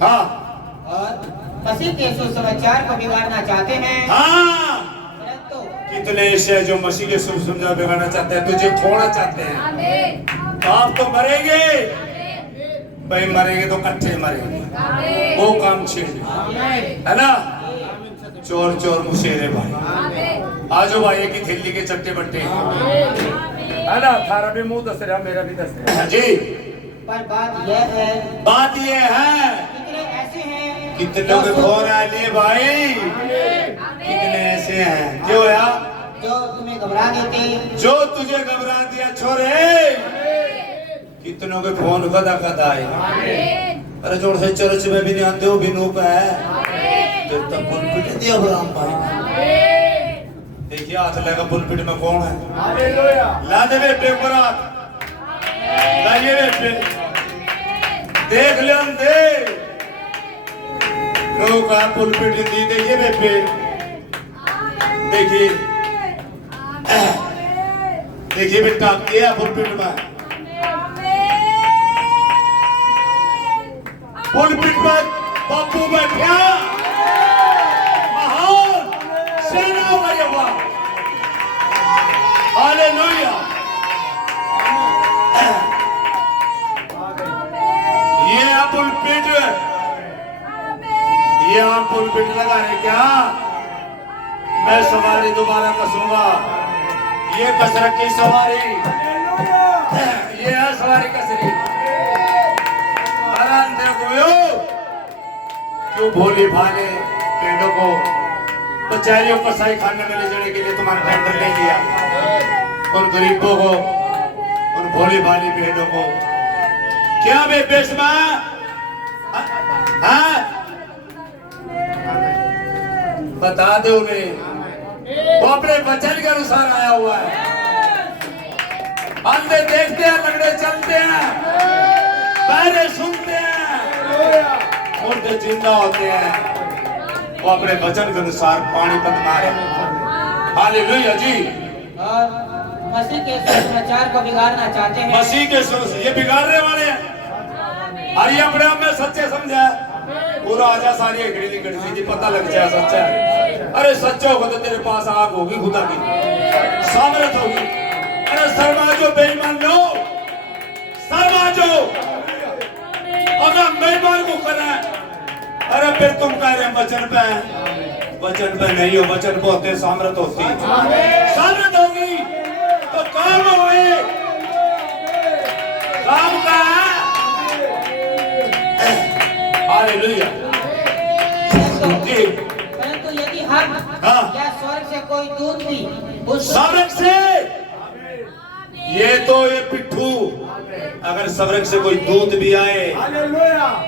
हाँ और मसीह के सुसमाचार को बिगाड़ना चाहते हैं। हाँ परंतु कितने ऐसे जो मसीह के सुसमाचार बिगाड़ना चाहते हैं, तुझे खोना चाहते हैं। तो आप तो मरेंगे भाई, मरेंगे तो इकट्ठे मरेंगे, वो काम छेड़ है ना। चोर चोर मुशेरे भाई, आजो भाई एक ही थैली के चट्टे बट्टे है ना। थारा भी मुंह दस रहा, मेरा भी दस रहा जी। पर बात यह है कितने ऐसे हैं कितनों के फोन आ लिए भाई, कितने ऐसे हैं क्यों यार जो तुम्हें घबरा देते, जो तुझे घबरा दिया छोरे। कितनों के फोन कदा कदा आए। अरे जोर से चर्च में भी नहीं आते हो, बिनू का है तो तब पुलपिट दिया ब्राह्म भाई। देखिए हाथ लगा पुलपिट में कौन है। ला दे बेटे बरात, लाइए बेटे देख ले हम दे लोग का पुलपिट दी। देखिए बेटे देखिए देखिए बेटा क्या पुलपिट में, पुलपिट में बापू बैठा महान सेना हुआ। हालेलुया। ये पुलपिट, ये पुलपिट लगा रहे क्या? मैं सवारी दोबारा कसूंगा। ये कसरत की सवारी, ये है सवारी कसरी। क्यों भोले भाले पेड़ों को बचाइयों कसाई खाने में ले जाने के लिए तुम्हारा टेंडर ले लिया। उन गरीबों को, उन भोले भाले पेड़ों को क्या बे बेशमा? हाँ बता दो उन्हें, वो अपने वचन के अनुसार आया हुआ है। अंधे देखते हैं, लंगड़े चलते हैं, बहरे सुनते हैं, मुर्दे जिंदा होते हैं। वो अपने वचन के अनुसार पानी पत मारे। हालेलुया जी। और मसीह के सुसमाचार को बिगाड़ना चाहते हैं। मसीह के ये बिगाड़ने वाले हैं। और ये अपने आप में सच्चे समझा, पूरा आजा सारी घड़ी घड़ी पता लग जाए सच्चा है। अरे सच्चा होगा तो तेरे पास आग होगी, खुदा की सामर्थ होगी। अरे सरमाजो बेईमान लो, सरमाजो अगर बेईमान को करें, अरे फिर तुम कह रहे वचन पे नहीं हो। वचन पे होते सामर्थ होती, सामर्थ होगी तो काम हुए, काम का हालेलुया। परंतु यदि हम या स्वर्ग से कोई दूत भी उस स्वर्ग से, ये तो ये पिट्ठू, अगर स्वर्ग से कोई दूत भी आए,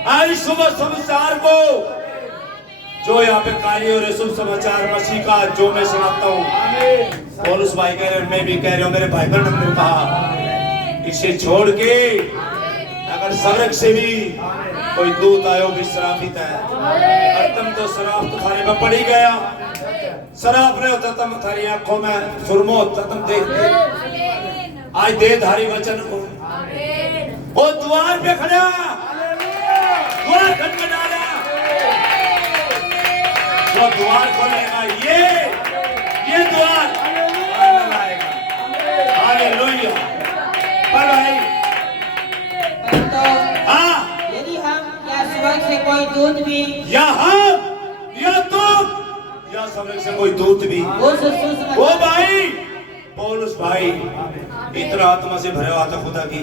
आज सुबह समाचार को जो यहाँ पे काली और शुभ समाचार मसीह का जो मैं सुनाता हूँ, पौलुस भाई कह रहे, मैं भी कह रहा हूँ, मेरे भाई बहन ने कहा, इसे छोड़ के अगर स्वर्ग से भी कोई दूत आयो भी श्रापित है। और तुम तो शराब तुम्हारे में पड़ी गया, शराब नहीं होता तुम थारी आंखों में सुरमो होता तुम देखते। आज देहधारी वचन को वो द्वार पे खड़ा, द्वार खटखटाया, वो द्वार खोलेगा, ये द्वार लाएगा। हालेलुया। पर भाई परंतु हाँ, यदि हम या स्वर्ग से कोई दूत भी या हम या तुम या स्वर्ग से कोई दूत भी, उस सुसमाचार वो भाई पौलुस भाई इतना आत्मा से भरा हुआ था खुदा की,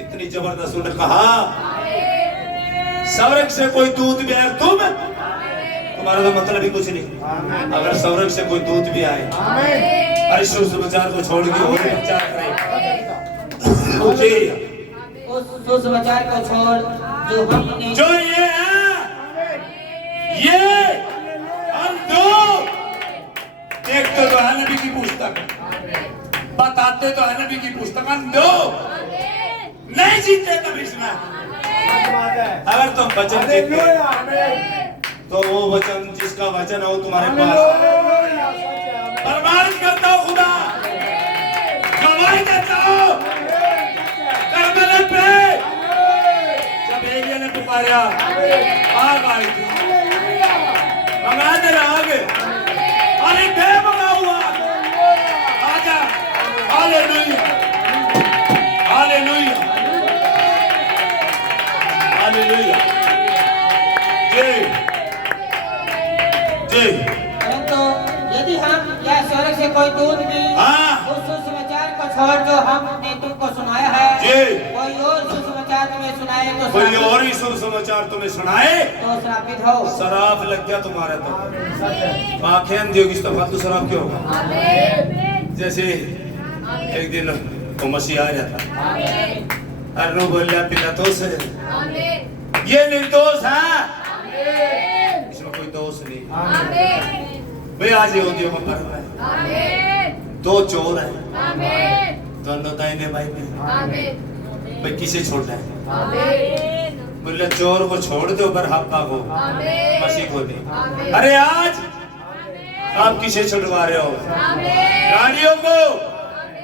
इतनी जबरदस्त उन्होंने कहा स्वर्ग से कोई दूत भी आए, तुम्हारा तो मतलब ही कुछ नहीं। अगर स्वर्ग से कोई दूत भी आए, अरे सुसमाचार को छोड़ के और प्रचार करे, उस सुसमाचार को छोड़ जो हमने जो ये है, ये हम दो देखते तो है नबी की पुस्तक, बताते तो है नबी की पुस्तक, हम दो नहीं जीते कभी इसमें। अगर तुम वचन जीते तो वो वचन, जिसका वचन है वो तुम्हारे पास प्रमाणित करता हो, खुदा गवाही देता हो करबला पे। जब एलिया ने पुकारा, आग आई थी, मंगा दे रहा आगे, अरे बे मंगा हुआ, आजा। Hallelujah, hallelujah, hallelujah. जी परंतु यदि हम या स्वर्ग से कोई दूत भी हाँ। उस सुसमाचार को छोड़ जो हमने तुमको सुनाया है, जी। कोई और सुसमाचार तुम्हें सुनाए तो कोई और ही सुसमाचार तुम्हें सुनाए तो श्रापित हो। शराब लग गया तुम्हारे तो आंखें अंधी होगी, तो फालतू शराब क्यों होगा? जैसे एक दिन वो मसीह आ जाता, अरे बोलिया पिलातुस ये निर्दोष है, इसमें कोई दोष नहीं। भाई आज यहूदियों का पर्व है, दो चोर हैं, दोनों दाहिने बाएं में, भाई किसे छोड़ना है? बोले चोर को छोड़ दो, बरहब्बा को, मसीह को दे। अरे आज आप किसे छुड़वा रहे हो? रानियों को,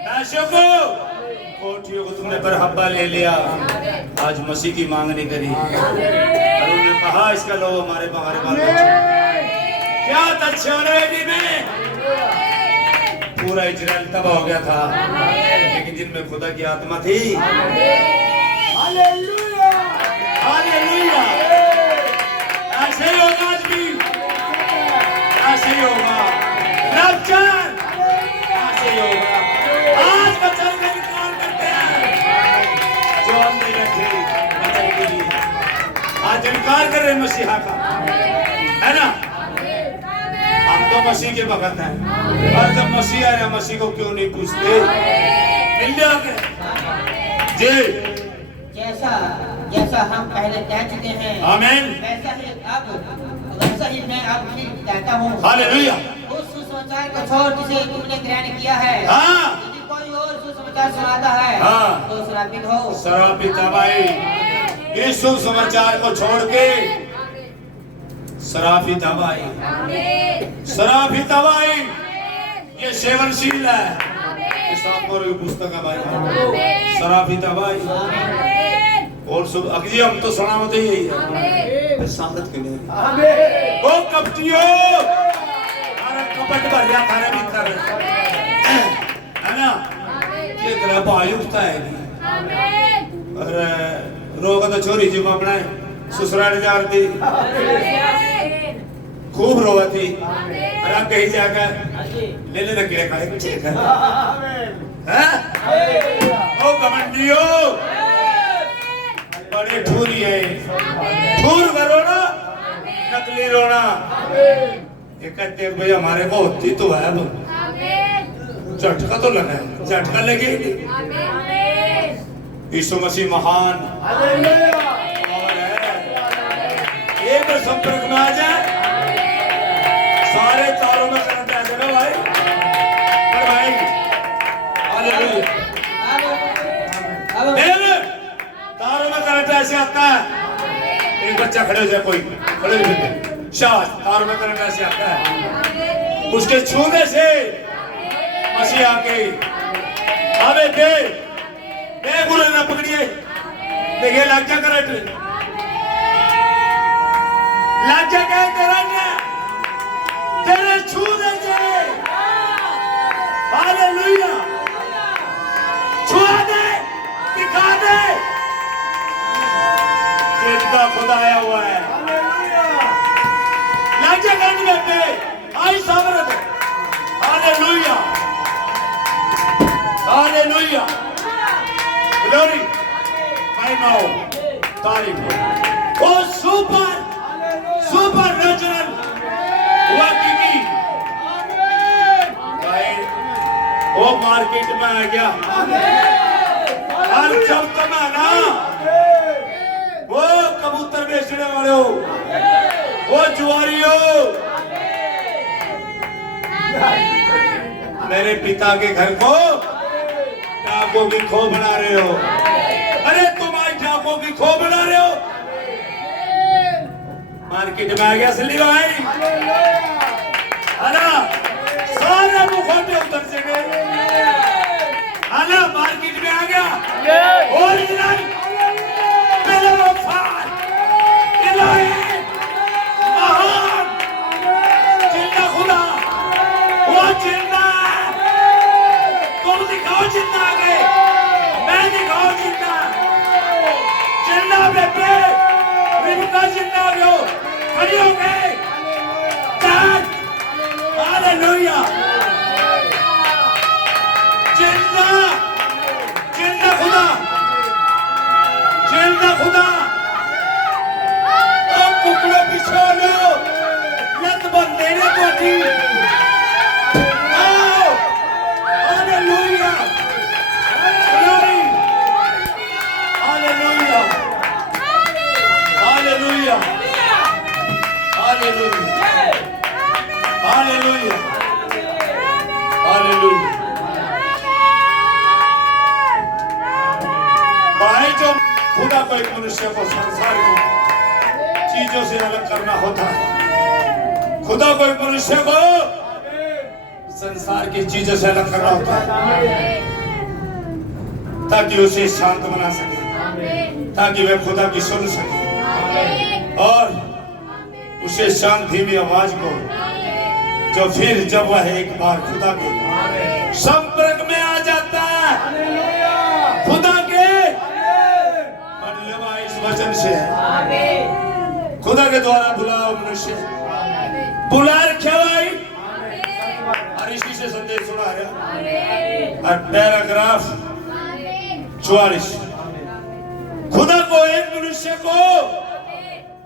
दासियों को, कोठियों को तुमने बरहब्बा ले लिया, आज मसीह की मांग नहीं करी। और उन्होंने कहा इसका लो हमारे बाल बच्चे क्या अच्छे होने में पूरा इजराइल तबाह हो गया था, लेकिन जिनमें खुदा की आत्मा थी, हालेलुया, हालेलुया। ऐसे ही होगा आज भी, ऐसे ही होगा, रफ्तार ऐसे ही होगा। आज वचन का इनकार करते हैं जो हम नहीं रखे वचन के लिए, आज इनकार कर रहे हैं मसीहा का, है ना? हम तो मसीह के वक्त हैं, और जब मसीह आया मसीह को क्यों नहीं पूछते? मिल जाओगे जी। जैसा हम पहले कह चुके हैं, आमीन, वैसा ही मैं अब भी कहता हूँ, हालेलुया। उस सुसमाचार को छोड़ जिसे तुमने ग्रहण किया है, हाँ। यदि कोई और सुसमाचार सुनाता है, हाँ। तो श्रापित हो। शराबी तबाही, इस सुसमाचार को छोड़ के शराबी तबाही, शराबी तबाही, ये सेवनशील है। इस आपको पुस्तक है भाई, शराबी तबाही और सब अगली हम तो सुना होते ही है, सामत के लिए वो कपटियों, अरे कपट भर गया थारे भीतर, है ना? ये तरह बायुक्ता है, अरे रोग तो छोरी जी को अपना ससुराल जा रही खूब रोवा थी, अरे कहीं जाकर ले ले रखे खाए ठीक है, ओ कमंडियों बड़े ठूरी है, ठूर का रोना, नकली रोना, ये कहते हैं भाई हमारे को होती तो है, अब झटका तो लगा, झटका लगे यीशु मसीह महान और है, एक संपर्क में आ जाए सारे चारों में करंट आ जाएगा भाई, भाई हालेलुया। तारों में करंट ऐसे आता है, एक बच्चा खड़े हो जाए, कोई खड़े हो जाए, शाबाश, तारों में करंट ऐसे आता है, उसके छूने से मसीह आके अबे ए गुरु ना पकड़िए देखिए लग जा करट लग जा क्या करेंगे तेरे छू देंगे हालेलुया छुआ दे दिखा दे जिनका खुदा आया हुआ है लग जा करने में पे आई सामने दे हालेलुया हालेलुया ग्लोरी माय नाउ तारीफ ओ सुपर सुपर नेचुरल हुआ की वो मार्केट में आ गया हर शब्द में ना वो कबूतर बेचने वाले हो वो जुआरी हो मेरे पिता के घर को डाकों की खो बना रहे हो अरे तुम आज डाकों की खो बना रहे हो मार्केट में आ गया असली भाई है ना सारे मुखौटे उतर से गए है ना मार्केट में आ गया ओरिजिनल बेलवफार इलाही महान जिंदा खुदा वो जिंदा तुम दिखाओ जिंदा आगे मैं दिखाओ जिंदा जिंदा बेबे रिबका जिंदा हो खड़ी हो गए हालेलुया जिंदा जिंदा खुदा अब कुकड़ों पिछो लो लत बंदे ने कोठी आओ hallelujah glory hallelujah hallelujah hallelujah hallelujah hallelujah भाई जो खुदा को एक मनुष्य को संसार की चीजों से अलग करना होता है खुदा को एक मनुष्य को संसार की चीजों से अलग करना होता है ताकि उसे शांत बना सके ताकि वह खुदा की सुन सके और उसे शांत धीमी आवाज को जो फिर जब वह एक बार खुदा के संपर्क में आ जाता है खुदा के इस वचन से है खुदा के द्वारा बुलाओ मनुष्य बुला रखा भाई और इसी से संदेश सुना है और पैराग्राफ 44 खुदा को एक मनुष्य को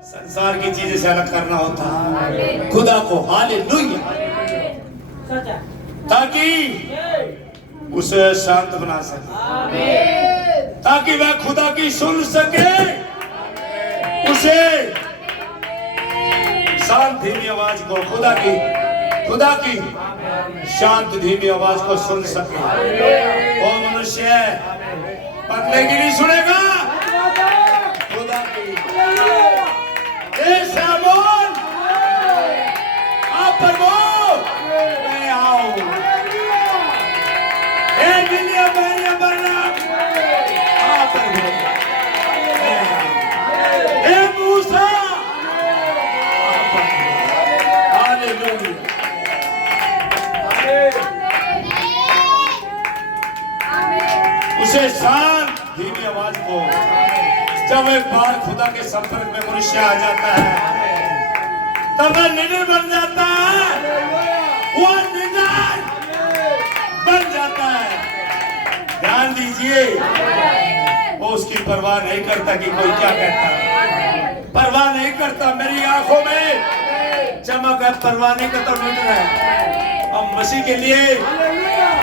संसार की चीजें से अलग करना होता है खुदा को हालेलुया ताकि उसे शांत बना सके ताकि वह खुदा की सुन सके उसे शांत धीमी आवाज को खुदा की शांत धीमी आवाज को सुन सके वो मनुष्य पतले की नहीं सुनेगा खुदा की सामोन आप पर मैं आऊं आप मूसा हालेलुया उसे शांत धीमी आवाज को जब एक बार खुदा के संपर्क में मनुष्य आ जाता है तब वह निडर बन जाता है वो निडर बन जाता है ध्यान दीजिए वो उसकी परवाह नहीं करता कि कोई क्या कहता है परवाह नहीं करता मेरी आंखों में चमक है परवाह नहीं करता निडर है अब मसीह के लिए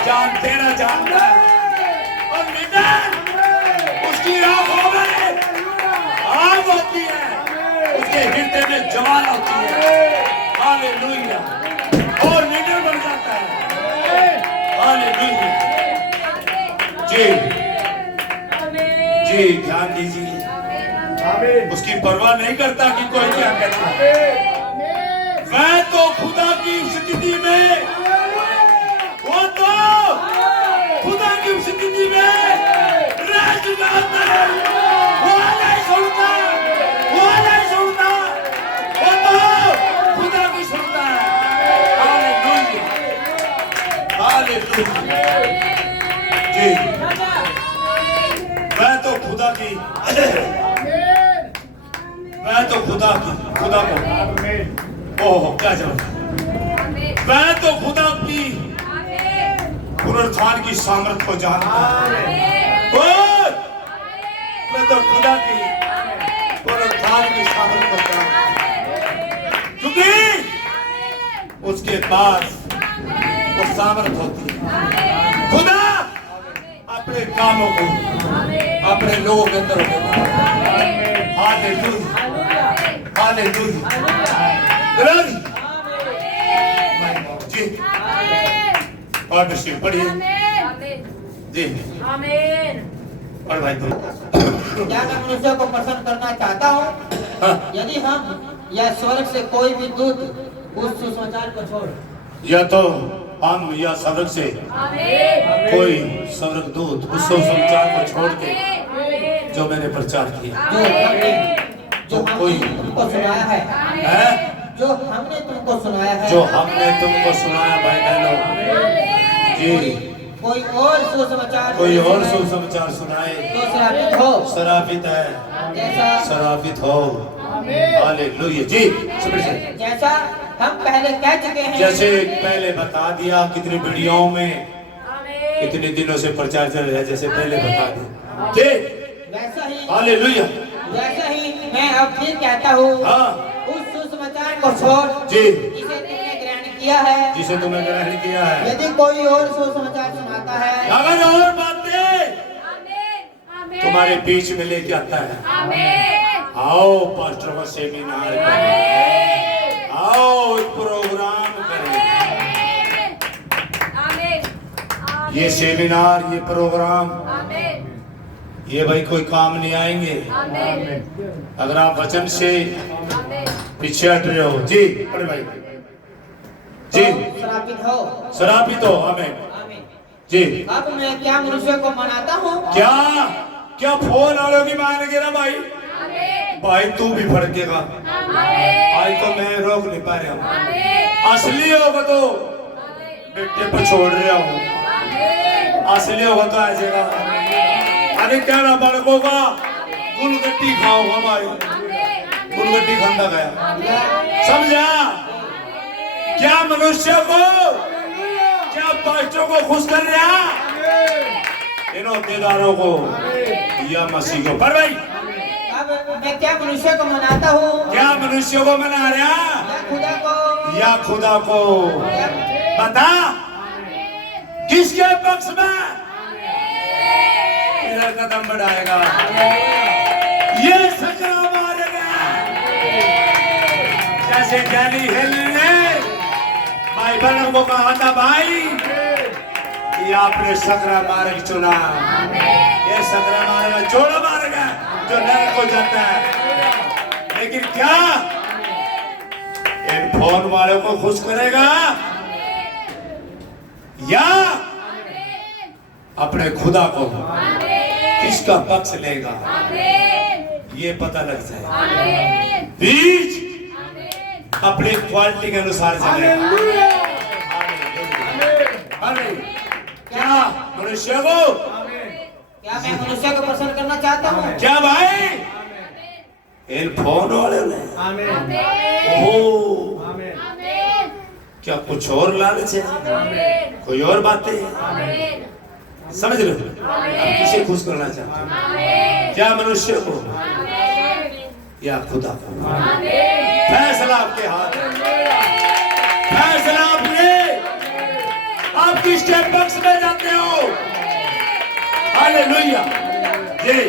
जान देना जानता है और निडर उसकी आंखों में आग होती है उसके हृदय में जवान होती है हालेलुया और निडर बन जाता है हालेलुया जी जी ध्यान दीजिए उसकी परवाह नहीं करता कि कोई क्या कहता है वह तो खुदा की स्थिति में वो तो खुदा की स्थिति में रह बात नहीं, वो नहीं सुनता, वो नहीं सुनता, वो तो खुदा की सुनता है। Hallelujah, hallelujah. जी, मैं तो खुदा की, मैं तो खुदा को, ओह क्या जवाब, मैं तो खुदा की पुनरुत्थान की सामर्थ को जानता हूं। मैं तो खुदा की पुनरुत्थान की सामर्थ को जानता हूं, क्योंकि उसके पास वो सामर्थ होती है। खुदा अपने कामों को अपने लोगों के अंदर होता है। Hallelujah, hallelujah. जी और निश्चित पढ़िए जी, और भाई तुम क्या मैं मनुष्य को प्रसन्न करना चाहता हूँ? हाँ। यदि हम या स्वर्ग से कोई भी दूत उस सुसमाचार को छोड़, या तो हम या स्वर्ग से कोई स्वर्ग दूत उस सुसमाचार को छोड़ के जो मैंने प्रचार किया, जो हमने तुमको सुनाया है, जो हमने तुमको सुनाया है, जो हमने तुमको सुनाया भाई बहनों जी, कोई और सुसमाचार, कोई और सुसमाचार सुनाए तो श्रापित हो, शराबित है, जैसा शराबित हो। हालेलुया जी, जैसा हम पहले कह चुके हैं, जैसे पहले बता दिया, कितनी वीडियों में कितने दिनों से प्रचार चल रहा है, जैसे पहले बता दिया जी, वैसा ही, हालेलुया, वैसा ही मैं अब फिर कहता हूँ, हाँ उस सुसमाचार को छोड़ जी, जिसे तुमने ग्रहण किया है, जिसे तुमने ग्रहण किया है। यदि कोई और सुसमाचार सुनाता है, अगर और बातें तुम्हारे बीच में लेके आता है, आओ पास्टर का सेमिनार करें, आओ एक प्रोग्राम करें। ये सेमिनार, ये प्रोग्राम, ये भाई कोई काम नहीं आएंगे अगर आप वचन से पीछे हट रहे हो। जी अरे भाई जी, तो श्रापित हो। शराबित हो। हमें आमीन। जी, अब मैं क्या मनुष्य को मनाता हूँ? क्या क्या फोन वालों की मानेंगे ना भाई, भाई तू भी फड़केगा। आज तो मैं रोक नहीं पा रहा हूँ। असली होगा तो बेटे पर छोड़ रहा हूँ, असली होगा तो आ जाएगा। अरे क्या ना बड़कों का गुलगट्टी खाओ, हमारी गुलगट्टी खांदा गया, समझा? क्या मनुष्य को, क्या पास्टरों को खुश कर रहा, इन होतेदारों को या मसीह को। पर भाई अब मैं क्या मनुष्य को मनाता हूँ? क्या मनुष्य को मना रहा, या खुदा को, या खुदा को? बता किसके पक्ष में तेरा कदम बढ़ाएगा, ये सकरा मारेगा। जैसे डैनी हिल ने बाइबल को कहा था, भाई ये आपने सकरा मार्ग चुना, ये सकरा मार्ग जोड़ा मार्ग है जो नरक को जाता है। लेकिन क्या इन फोन वालों को खुश करेगा या अपने खुदा को? किसका पक्ष लेगा ये पता लग जाए। बीज अपनी क्वालिटी के अनुसार चलेगा। क्या मनुष्य को, क्या मैं मनुष्य को पसंद करना चाहता हूँ? क्या भाई इन फोन वाले ने, ओह क्या कुछ और लालच है, कोई और बातें समझ रहे हो? आप किसे खुश करना चाहते हो? क्या मनुष्य को या खुदा को? फैसला आपके हाथ में, फैसला आपने। आप किसके पक्ष में जाते हो? हालेलुया जी।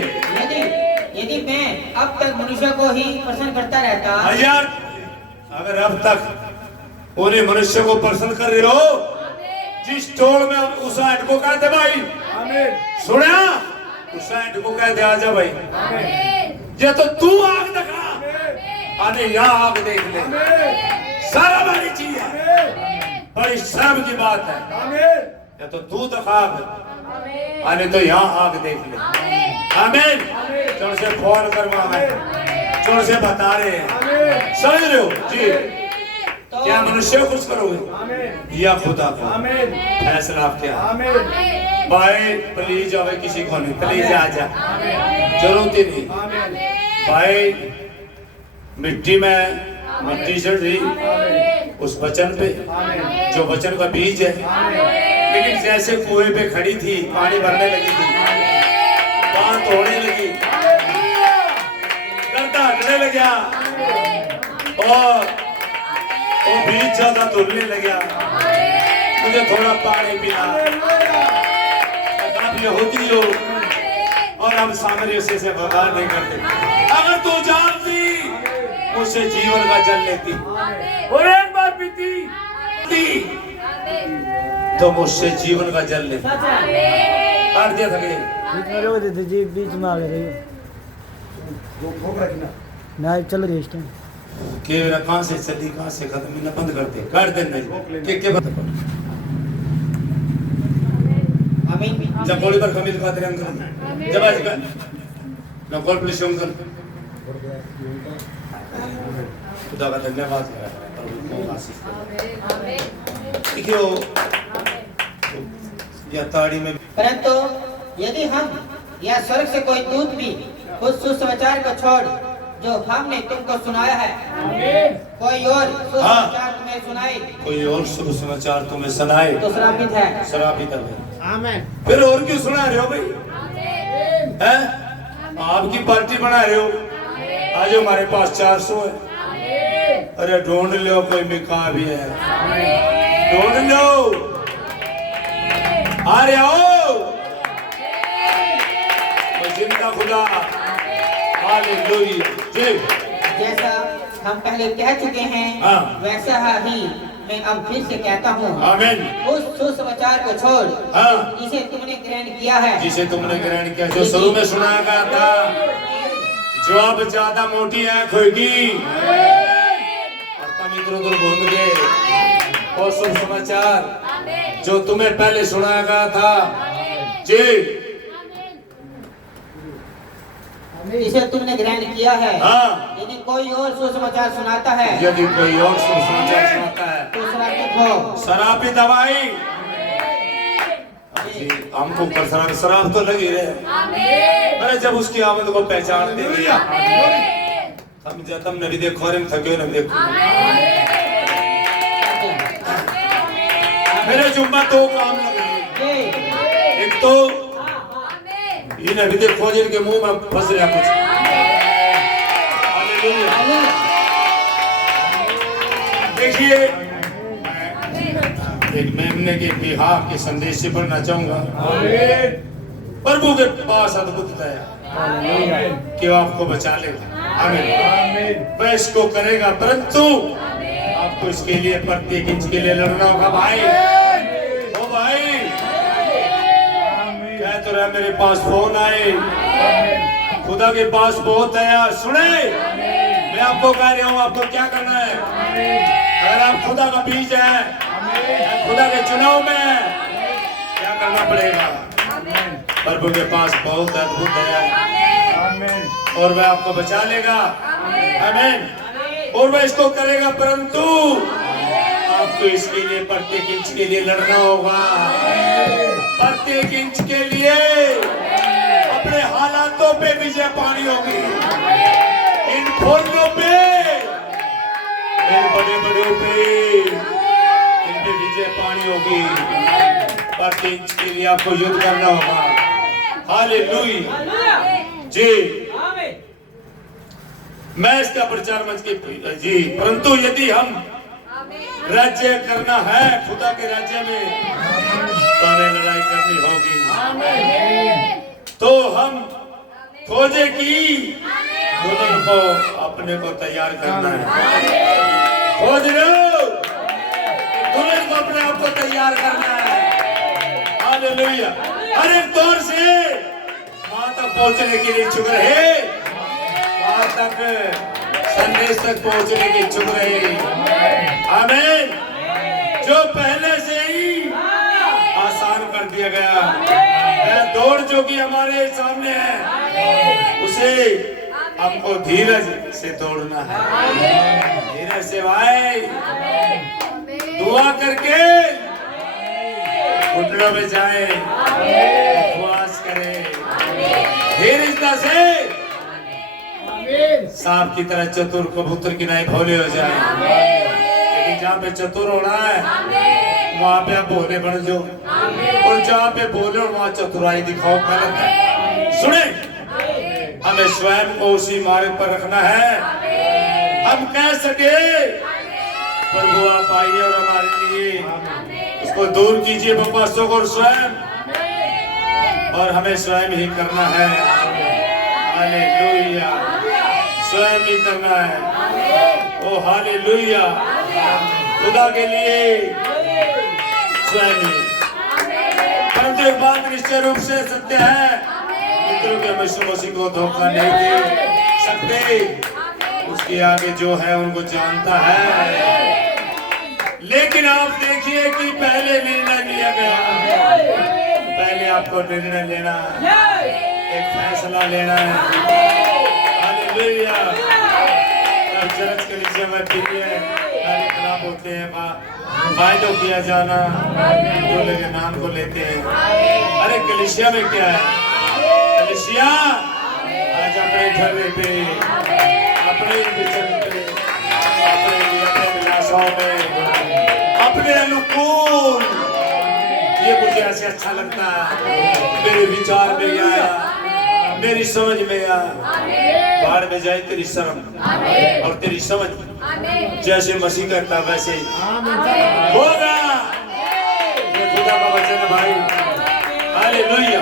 यदि मैं अब तक मनुष्य को ही पसंद करता रहता, यार अगर अब तक उन्हें मनुष्य को पसंद कर रहे हो, जिस टोल में उस ऐड को कहते भाई, सुना उस ऐड को कहते आजा भाई, ये तो तू आग दिखा, अरे यहाँ आग देख ले, सारा वाली चीज है, बड़ी शर्म की बात है। या तो तू दिखा, अरे तो यहाँ आग देख ले। आमीन। जोर से फोन करवा है, जोर से बता रहे हैं, समझ रहे हो जी। तो क्या मनुष्य को खुश करोगे या खुदा को? फैसला आप क्या? भाई प्लीज आवे, किसी को नहीं प्लीज आ जा, जरूरत ही नहीं भाई। मिट्टी में मिट्टी चढ़ रही उस वचन पे, जो वचन का बीज है, लेकिन जैसे कुएं पे खड़ी थी, पानी भरने लगी थी, बांध तोड़ने लगी, गर्दा हटने लगा और वो बीज ज्यादा धुलने लगा, मुझे थोड़ा पानी पिला। आप यहूदी हो और हम सामरियों से व्यवहार नहीं करते। अगर तू जानती मुझसे जीवन का जल लेती और एक बार पीती तो मुझसे जीवन का जल लेती। काट दिया था जी, बीच में आ गए ना, चल रही है कि कहां से चली कहां से खत्म, ना बंद करते काट देना के बता। आमीन। जब गोली पर खमीर खाते रहे अंकल, जब आज का ना कॉल पुलिस अंकल, खुदा का धन्यवाद देखियो या ताड़ी में। परंतु यदि हम या स्वर्ग से कोई दूत भी उस सुसमाचार को छोड़ जो हमने तुमको सुनाया है, कोई और सुसमाचार तुम्हें सुनाए, कोई और शुभ समाचार तुम्हें सुनाए तो श्रापित है। शराबी है। फिर और क्यों सुना रहे हो भाई? हैं? आपकी पार्टी बना रहे हो। आज हमारे पास 400 है। अरे ढूंढ लो, कोई मिका भी है, ढूंढ लो। अरे आओ जिंदा खुदा, हालेलुया जी। जैसा हम पहले कह चुके हैं, हाँ। वैसा ही मैं अब फिर से कहता हूँ, आमीन। उस सुसमाचार को छोड़ हाँ। जिसे तुमने ग्रहण किया है, जिसे तुमने ग्रहण किया, जो शुरू में सुनाया गया था, जो अब ज्यादा मोटी आंख होगी और तुम इधर उधर घूम गए, और शुभ समाचार जो तुम्हें पहले सुनाया गया था जी, जिसे तुमने ग्रहण किया है। हाँ। यदि कोई और सुसमाचार सुनाता है, यदि कोई और शुभ समाचार सुनाता है तो श्रापित हो। शराबी दवाई जी, हमको पर शराब तो लगी रहे। अरे जब उसकी आमद को पहचान दे दिया, हम जब तुम नबी देखो रे थके नबी देखो। मेरे जुम्मा दो काम लगे, एक तो ये नबी देखो जिनके मुंह में फंस रहा कुछ। हालेलुया। देखिए एक मेमने के बिहार के संदेश से पढ़ना चाहूंगा। प्रभु के पास अद्भुत दया कि वो आपको बचा लेगा। आमीन। वह इसको करेगा, परंतु आपको इसके लिए प्रत्येक इंच के लिए लड़ना होगा भाई। ओ भाई कह तो रहा मेरे पास फोन आए, खुदा के पास बहुत दया। सुने मैं आपको कह रहा हूँ, आपको क्या करना है? अगर आप खुदा का बीज है, खुदा के चुनाव में, क्या करना पड़ेगा? प्रभु के पास बहुत अद्भुत दया है और वह आपको बचा लेगा। आमीन। और वह इसको करेगा, परंतु आपको इसके लिए प्रत्येक इंच के लिए लड़ना होगा। प्रत्येक इंच के लिए अपने हालातों पे विजय पानी होगी, इन फोनों पे, इन बड़े बड़े पे, इन पे विजय पानी होगी। प्रत्येक इंच के लिए आपको युद्ध करना होगा। हालेलुया जी। मैं इसका प्रचार मंच के जी, परंतु यदि हम राज्य करना है खुदा के राज्य में, तो हमें लड़ाई करनी होगी। तो हम खोजे की दुल्हन को अपने को तैयार करना है। खोज लो, दुल्हन को अपने आप को तैयार करना है। हालेलुया। हर एक दौर से वहां तक पहुंचने के लिए इच्छुक रहे, वहां तक संदेश तक पहुंचने की इच्छुक रहे। आमीन। जो पहले से ही आसान कर दिया गया है, दौड़ जो कि हमारे सामने है, उसे हमको धीरज से तोड़ना है। धीरज से भाई दुआ करके घुटनों में जाए, उपवास करे, धीरजता से सांप की तरह चतुर कबूतर की नाई भोले हो जाए। लेकिन जहाँ पे चतुर होना है वहाँ पे आप भोले बन जाओ, और जहाँ पे भोले और वहाँ चतुराई दिखाओ, गलत है। सुने, हमें स्वयं को उसी मार्ग पर रखना है। हम कह सके प्रभु आप आइए और हमारे लिए उसको दूर कीजिए बकवासों को, और स्वयं और हमें स्वयं ही करना है। हालेलुया, स्वयं ही करना है। ओ हालेलुया, खुदा के लिए स्वयं ही। परंतु एक बात निश्चय रूप से सत्य है, मित्रों के यीशु मसीह को धोखा नहीं दे सकते। उसके आगे जो है उनको जानता है। लेकिन आप देखिए कि पहले निर्णय लिया गया। पहले आपको निर्णय लेना है, एक फैसला लेना है। हालेलुया। अब चर्च के नीचे में फिरिए, खिलाफ होते हैं, वायदों किया जाना, दूल्हे के नाम को लेते हैं। अरे कलीसिया में क्या है? कलीसिया आज अपने ढर्रे पे, अपने विचन पे, अपने विलासों में, अपने अनुकूल, ये मुझे ऐसे अच्छा लगता है, मेरे विचार में आया, मेरी समझ में आया। बाहर में जाए तेरी शर्म और तेरी समझ, जैसे मसीह करता वैसे होगा। ये खुदा का वचन है भाई। हालेलुया।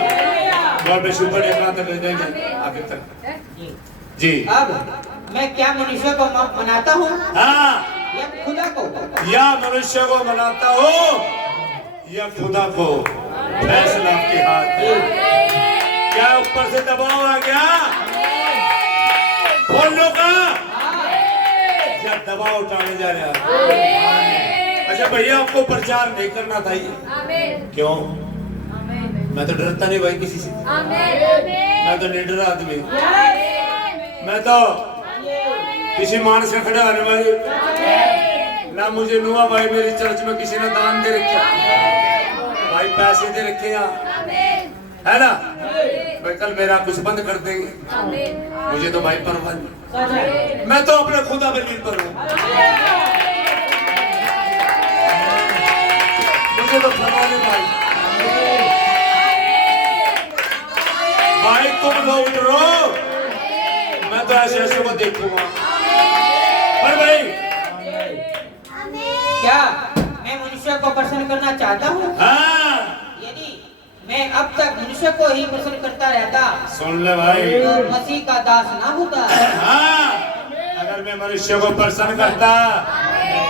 God bless you. बड़े अपना तक जाएंगे आगे तक। जी, अब मैं क्या मनुष्य को मनाता हूँ हाँ, या खुदा को? या मनुष्य को मनाता हो या खुदा को, फैसला आपके हाथ है। क्या ऊपर से दबाव आ गया बोलो का, या दबाव उठाने जा रहा है? अच्छा भैया, आपको प्रचार नहीं करना था ये? क्यों? मैं तो डरता नहीं भाई किसी से। मैं तो निडर आदमी, मैं तो किसी मानस का खड़ा होने वाली ना। मुझे नुआ भाई मेरी चर्च में किसी ने दान दे रखे, भाई पैसे दे रखे है ना भाई, कल मेरा कुछ बंद कर देंगे, मुझे तो भाई परवाह नहीं। मैं तो अपने खुदा पर निर्भर हूँ, मुझे तो परवाह नहीं भाई। भाई तुम लोग डरो, मैं तो ऐसे ऐसे को देखूंगा। पर भाई क्या मैं मनुष्य को प्रसन्न करना चाहता हूँ? हाँ, यदि मैं अब तक मनुष्य को ही प्रसन्न करता रहता, सुन ले भाई, तो मसीह का दास ना होता। हाँ, अगर मैं मनुष्य को प्रसन्न करता,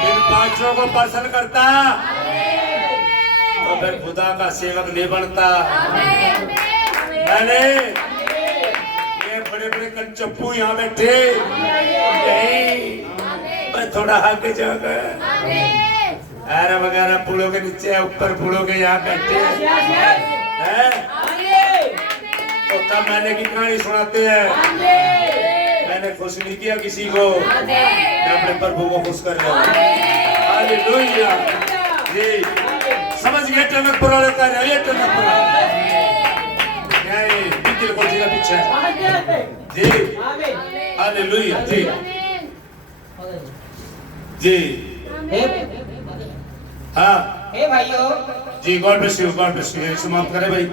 इन पांचों को प्रसन्न करता, तो फिर खुदा का सेवक नहीं बनता। मैंने ये बड़े बड़े कंचप्पू यहाँ बैठे, यही मैं थोड़ा आगे जाकर अरे वगैरह पुलों के नीचे, ऊपर पुलों के यहाँ बैठे हैं, तो तब मैंने की कहानी सुनाते हैं। मैंने खुश नहीं किया किसी को, मैं अपने प्रभु को खुश कर रहा हूँ। हालेलुया। जी, समझ गए? टनक पुराने कर रहे हैं, टनक पुराने दिल को जीना पीछे जी। हालेलुया। जी जी, हाँ हे भाइयों, जी, God bless you, God bless you. समाप्त करें भाई।